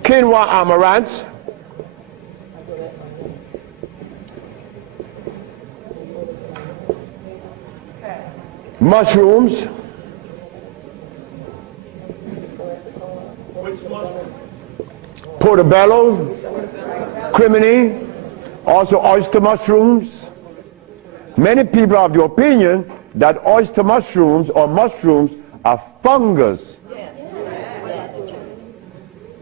amaranth, mushrooms, portobello, crimini, also oyster mushrooms. Many people are of the opinion that oyster mushrooms or mushrooms are fungus.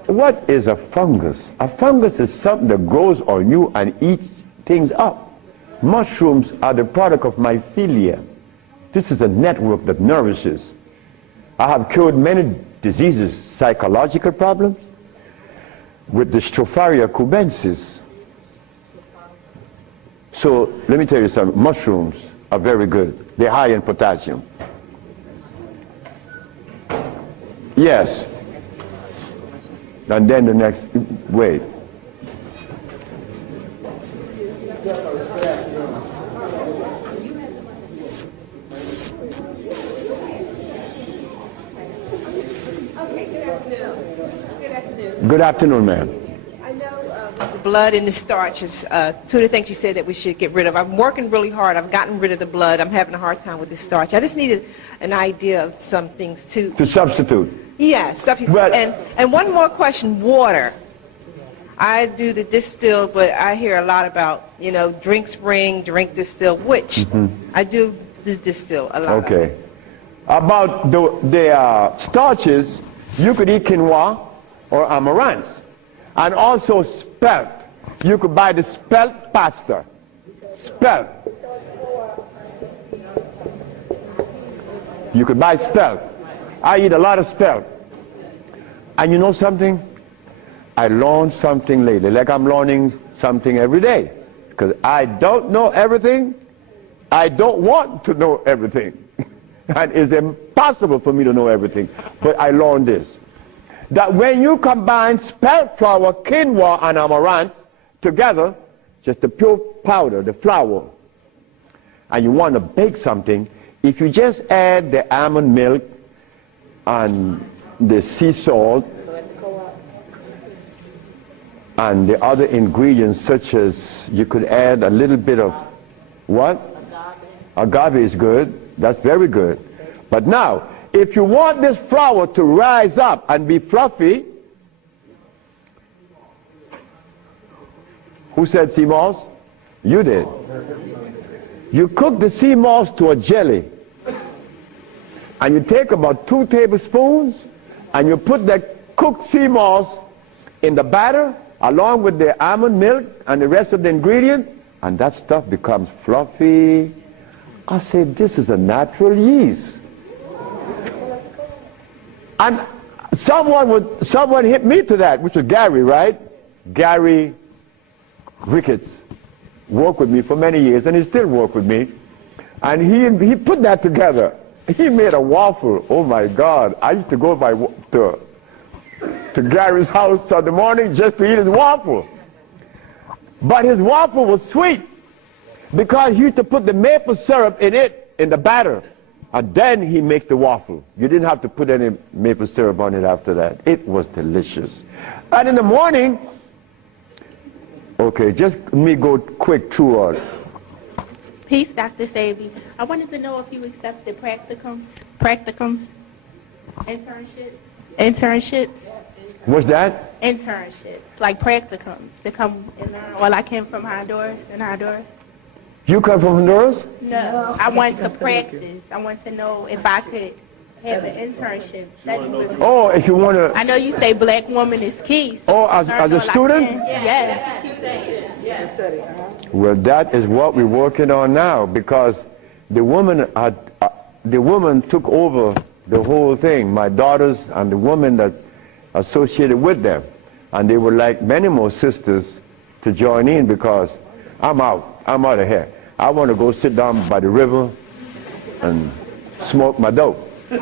What is a fungus? A fungus is something that grows on you and eats things up. Mushrooms are the product of mycelia. This is a network that nourishes. I have cured many diseases, psychological problems, with the Stropharia cubensis. So let me tell you something. Mushrooms are very good. They're high in potassium. Yes. And then the next, wait. Good afternoon, ma'am. I know the blood and the starches, two of the things you said that we should get rid of. I'm working really hard. I've gotten rid of the blood. I'm having a hard time with the starch. I just needed an idea of some things too. To substitute. Yeah, substitute. Well, and one more question, water. I do the distilled, but I hear a lot about, you know, drink spring, drink distilled, which I do the distilled a lot. Okay. About the starches, you could eat quinoa or amaranth. And also spelt. You could buy the spelt pasta. Spelt. You could buy spelt. I eat a lot of spelt. And you know something? I learned something lately, like I'm learning something every day. Because I don't know everything. I don't want to know everything. And it's impossible for me to know everything. But I learned this. That when you combine spelt flour, quinoa, and amaranth together, just the pure powder, the flour, and you want to bake something, if you just add the almond milk and the sea salt and the other ingredients, such as you could add a little bit of what? Agave is good. That's very good. But now, if you want this flour to rise up and be fluffy, who said sea moss? You did. You cook the sea moss to a jelly. And you take about 2 tablespoons and you put that cooked sea moss in the batter along with the almond milk and the rest of the ingredient, and that stuff becomes fluffy. I said, this is a natural yeast. And someone hit me to that, which was Gary, right? Gary Ricketts worked with me for many years, and he still works with me. And he put that together. He made a waffle. Oh my God! I used to go to Gary's house in the morning just to eat his waffle. But his waffle was sweet because he used to put the maple syrup in it in the batter, and then he make the waffle. You didn't have to put any maple syrup on it after that. It was delicious. And in the morning, okay, just let me go quick through all. Peace, Dr. Sebi. I wanted to know if you accepted practicums, internships. What's that? Internships, like practicums, to come and learn. Well, I came from Honduras, You come from Honduras? No, I want to practice. I want to know if I could have an internship. Oh, if you want to... I know you say black woman is key. So oh, as a student? Yes. Well, that is what we're working on now, because the woman took over the whole thing, my daughters and the woman that associated with them. And they would like many more sisters to join in, because I'm out of here. I want to go sit down by the river and smoke my dope. Well,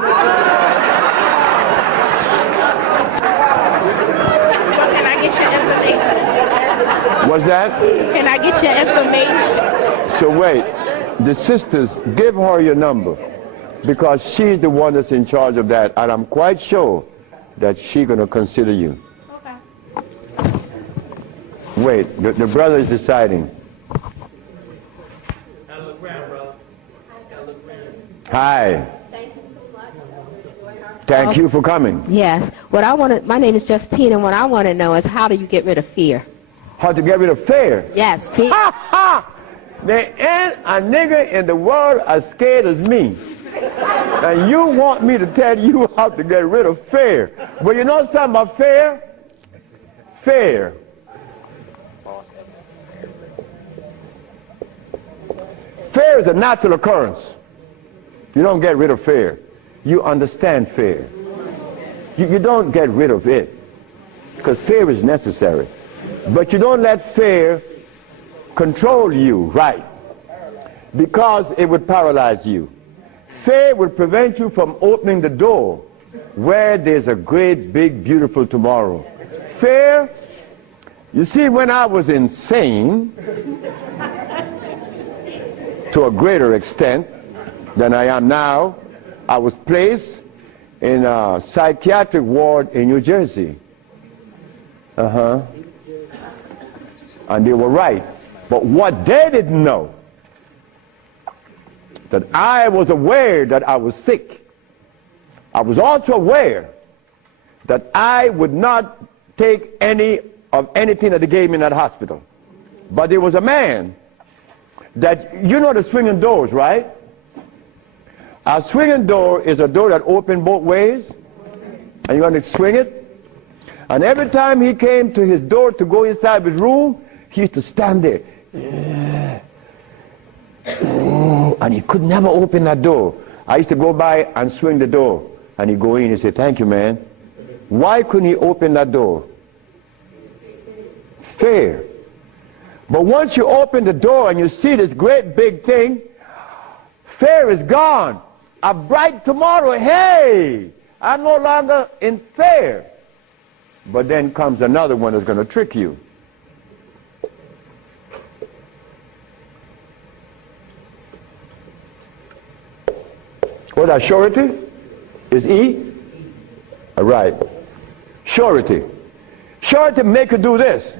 can I get your information? What's that? Can I get your information? So wait, the sisters, give her your number, because she's the one that's in charge of that, and I'm quite sure that she's going to consider you. Okay. Wait, the brother is deciding. Hi. Thank you for coming. Yes. My name is Justine, and what I want to know is, how do you get rid of fear? How to get rid of fear? Yes, fear. Ha ha! There ain't a nigga in the world as scared as me. And you want me to tell you how to get rid of fear. But you know something about fear? Fear. Fear is a natural occurrence. You don't get rid of fear. You understand fear. You don't get rid of it, because fear is necessary. But you don't let fear control you, right? Because it would paralyze you. Fear would prevent you from opening the door where there's a great, big, beautiful tomorrow. Fear, you see, when I was insane, to a greater extent than I am now, I was placed in a psychiatric ward in New Jersey. And they were right. But what they didn't know, that I was aware that I was sick. I was also aware that I would not take any of anything that they gave me in that hospital. But there was a man that, you know the swinging doors, right? A swinging door is a door that opens both ways, and you're going to swing it. And every time he came to his door to go inside his room, he used to stand there. And he could never open that door. I used to go by and swing the door, and he'd go in and say, "Thank you, man." Why couldn't he open that door? Fear. But once you open the door and you see this great big thing, fear is gone. A bright tomorrow, hey, I'm no longer in fear. But then comes another one that's going to trick you. What that surety? Is E? All right. Surety. Surety make you do this.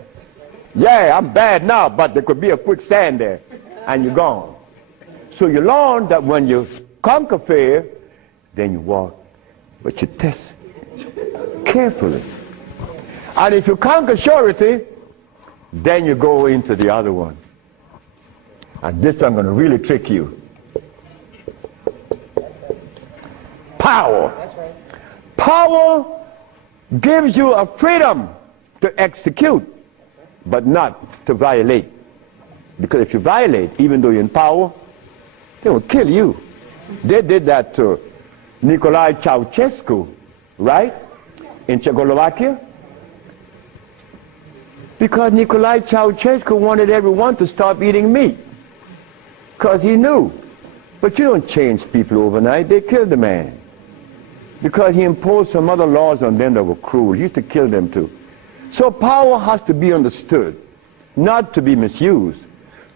Yeah, I'm bad now, but there could be a quicksand there, and you're gone. So you learn that when you conquer fear, then you walk, but you test carefully. And if you conquer surety, then you go into the other one. And this one I'm going to really trick you. Power. Power gives you a freedom to execute, but not to violate. Because if you violate, even though you're in power, they will kill you. They did that to Nicolae Ceausescu, right? In Czechoslovakia. Because Nicolae Ceausescu wanted everyone to stop eating meat. Because he knew. But you don't change people overnight. They killed the man. Because he imposed some other laws on them that were cruel. He used to kill them too. So power has to be understood, not to be misused.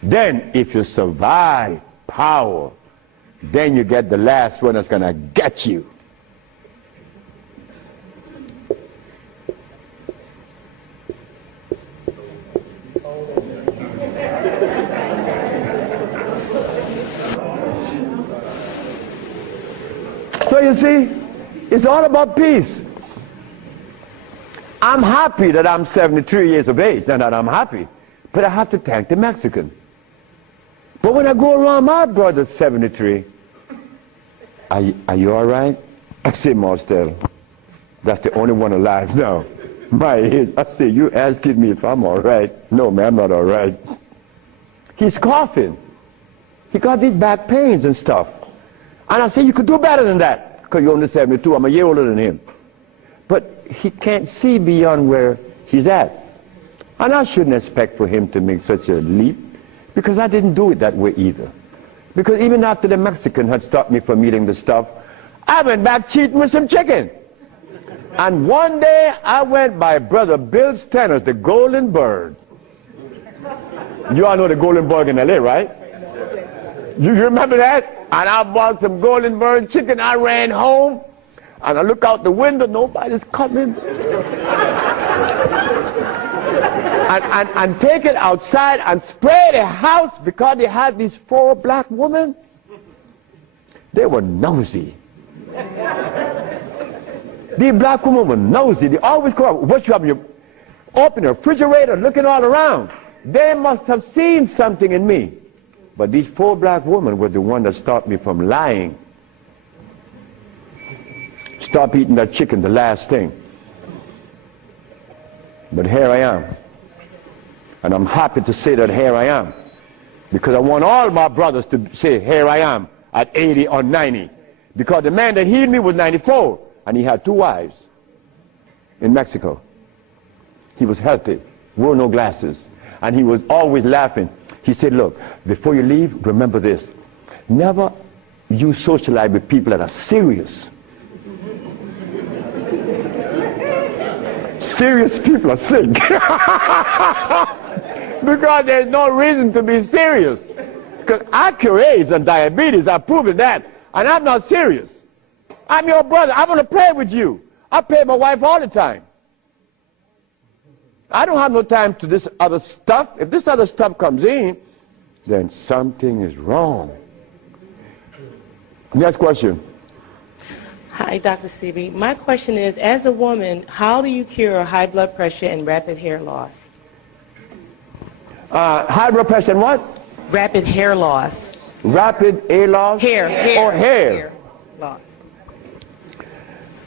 Then if you survive power, then you get the last one that's going to get you. So you see, it's all about peace. I'm happy that I'm 73 years of age and that I'm happy, but I have to thank the Mexican. But when I go around my brother's 73, are you all right? I say, Marcel, that's the only one alive now. My age. I say, you asking me if I'm all right? No, man, I'm not all right. He's coughing. He got these back pains and stuff. And I say, you could do better than that, because you're only 72. I'm a year older than him. But he can't see beyond where he's at. And I shouldn't expect for him to make such a leap, because I didn't do it that way either. Because even after the Mexican had stopped me from eating the stuff, I went back cheating with some chicken. And one day I went by Brother Bill's Tennis, the Golden Bird. You all know the Golden Bird in LA, right? You remember that? And I bought some Golden Bird chicken. I ran home, and I look out the window, nobody's coming. and take it outside and spray the house, because they had these 4 black women. They were nosy. These black women were nosy. They always go up. What you have? You open the refrigerator, looking all around. They must have seen something in me. But these 4 black women were the one that stopped me from lying. Stop eating that chicken, the last thing. But here I am. And I'm happy to say that here I am. Because I want all my brothers to say, here I am, at 80 or 90. Because the man that healed me was 94, and he had 2 wives in Mexico. He was healthy, wore no glasses, and he was always laughing. He said, look, before you leave, remember this. Never you socialize with people that are serious. Serious people are sick. Because there's no reason to be serious. Because I cure AIDS and diabetes, I've proven that. And I'm not serious. I'm your brother. I want to play with you. I play with my wife all the time. I don't have no time to this other stuff. If this other stuff comes in, then something is wrong. Next question. Hi, Dr. Sebi. My question is, as a woman, how do you cure high blood pressure and rapid hair loss? High blood pressure and what? Rapid hair loss. Rapid hair loss? Hair. Or hair? Hair loss.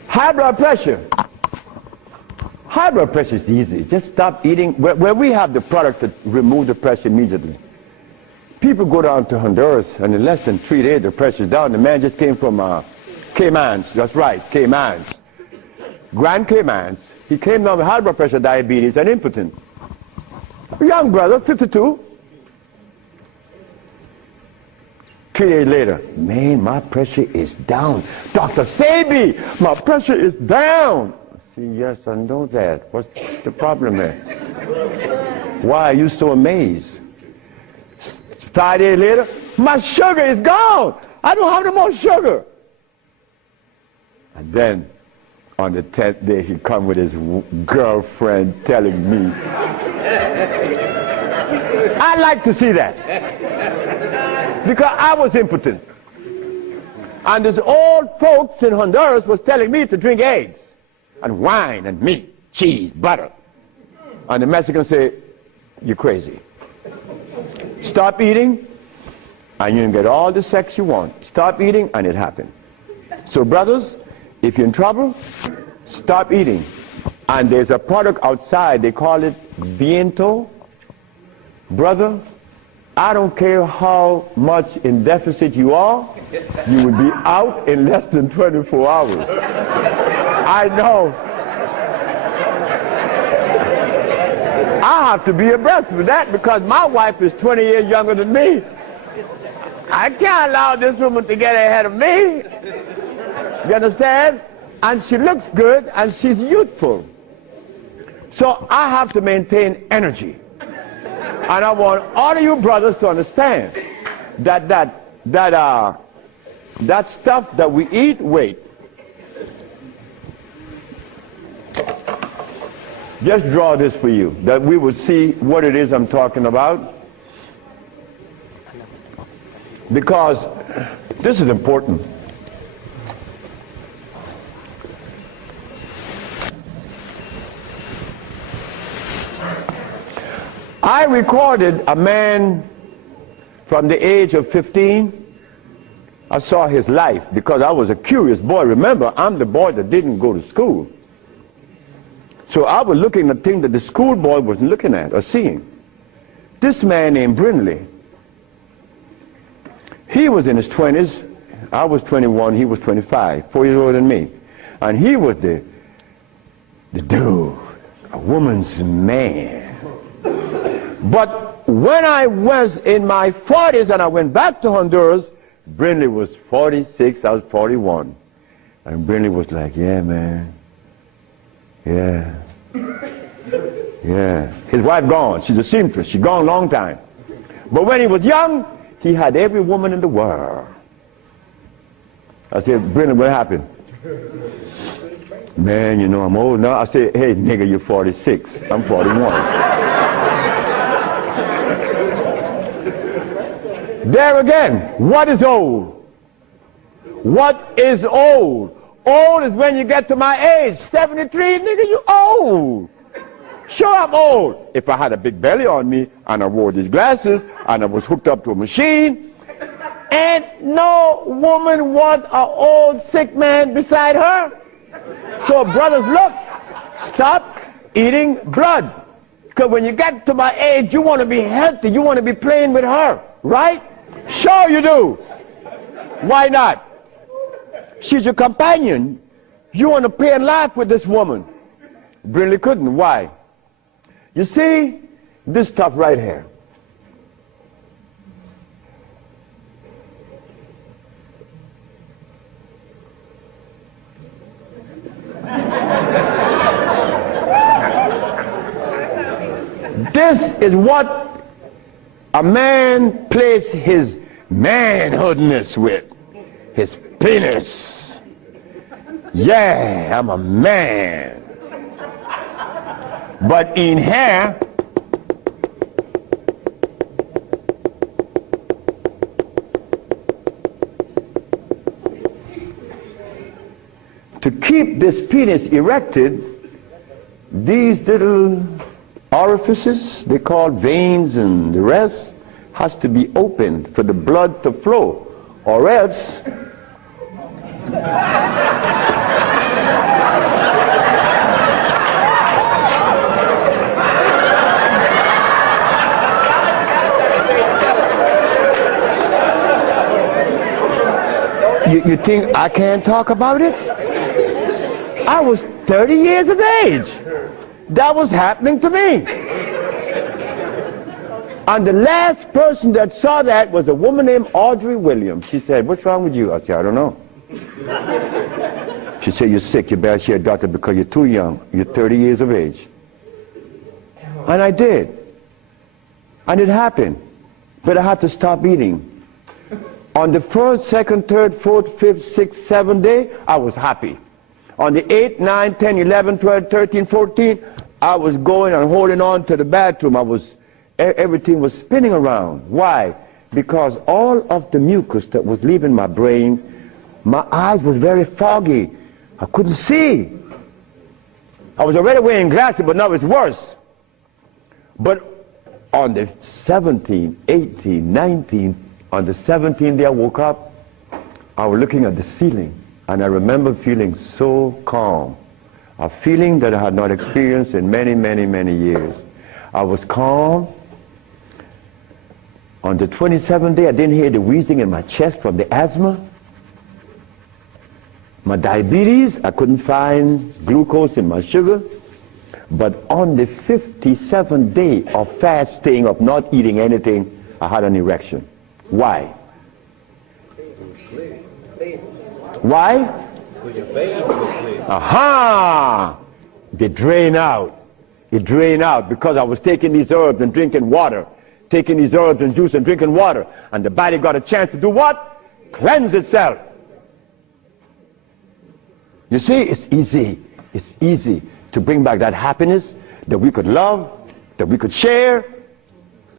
High blood pressure. High blood pressure is easy. Just stop eating. Where we have the product to remove the pressure immediately. People go down to Honduras, and in less than 3 days, the pressure's down. The man just came from Caymans. That's right, Caymans. Grand Caymans. He came down with high blood pressure, diabetes, and impotent. A young brother, 52. 3 days later, man, my pressure is down. Dr. Sebi, my pressure is down. I see, yes, I know that. What's the problem there? Why are you so amazed? 5 days later, my sugar is gone. I don't have no more sugar. And then, on the 10th day, he come with his girlfriend telling me. I like to see that. Because I was impotent. And this old folks in Honduras was telling me to drink eggs and wine and meat, cheese, butter. And the Mexicans say, you're crazy. Stop eating, and you can get all the sex you want. Stop eating, and it happened. So brothers, if you're in trouble, stop eating. And there's a product outside, they call it Viento. Brother, I don't care how much in deficit you are, you will be out in less than 24 hours. I know. I have to be abreast with that because my wife is 20 years younger than me. I can't allow this woman to get ahead of me. You understand? And she looks good and she's youthful. So I have to maintain energy. And I want all of you brothers to understand that that stuff that we eat, wait. Just draw this for you, that we will see what it is I'm talking about. Because this is important. I recorded a man from the age of 15. I saw his life because I was a curious boy. Remember, I'm the boy that didn't go to school. So I was looking at things that the schoolboy wasn't looking at or seeing. This man named Brindley, he was in his 20s. I was 21, he was 25, 4 years older than me. And he was the dude, a woman's man. But when I was in my 40s and I went back to Honduras, Brindley was 46, I was 41. And Brindley was like, yeah, man. Yeah. Yeah. His wife gone. She's a seamstress. She's gone a long time. But when he was young, he had every woman in the world. I said, Brindley, what happened? Man, you know, I'm old now. I said, hey, nigga, you're 46. I'm 41. There again, what is old? What is old? Old is when you get to my age, 73, nigga, you old. Sure, I'm old. If I had a big belly on me, and I wore these glasses, and I was hooked up to a machine, and no woman want an old sick man beside her. So brothers, look, stop eating blood. Because when you get to my age, you want to be healthy. You want to be playing with her, right? Sure you do. Why not? She's your companion. You want to play and laugh with this woman. Brindley couldn't. Why? You see, this stuff right here. This is what a man plays his manhoodness with, his penis. Yeah, I'm a man. But in here, to keep this penis erected, these little orifices, they call veins and the rest, has to be opened for the blood to flow, or else you think I can't talk about it? I was 30 years of age. That was happening to me. And the last person that saw that was a woman named Audrey Williams. She said, what's wrong with you? I said, I don't know. She said, you're sick. You better see a doctor because you're too young. You're 30 years of age. And I did. And it happened. But I had to stop eating. On the 1st, 2nd, 3rd, 4th, 5th, 6th, 7th day, I was happy. On the 8th, 9th, 10th, 11th, 12th, 13th, 14th, I was going and holding on to the bathroom. Everything was spinning around. Why? Because all of the mucus that was leaving my brain, my eyes was very foggy. I couldn't see. I was already wearing glasses, but now it's worse. But on the 17th, 18th, 19th, on the 17th day I woke up, I was looking at the ceiling, and I remember feeling so calm. A feeling that I had not experienced in many, many, many years. I was calm. On the 27th day, I didn't hear the wheezing in my chest from the asthma. My diabetes, I couldn't find glucose in my sugar. But on the 57th day of fasting, of not eating anything, I had an erection. Why? Why? Aha! They drain out. It drained out because I was taking these herbs and drinking water. Taking these herbs and juice and drinking water. And the body got a chance to do what? cleanse itself. You see, it's easy to bring back that happiness that we could love, that we could share,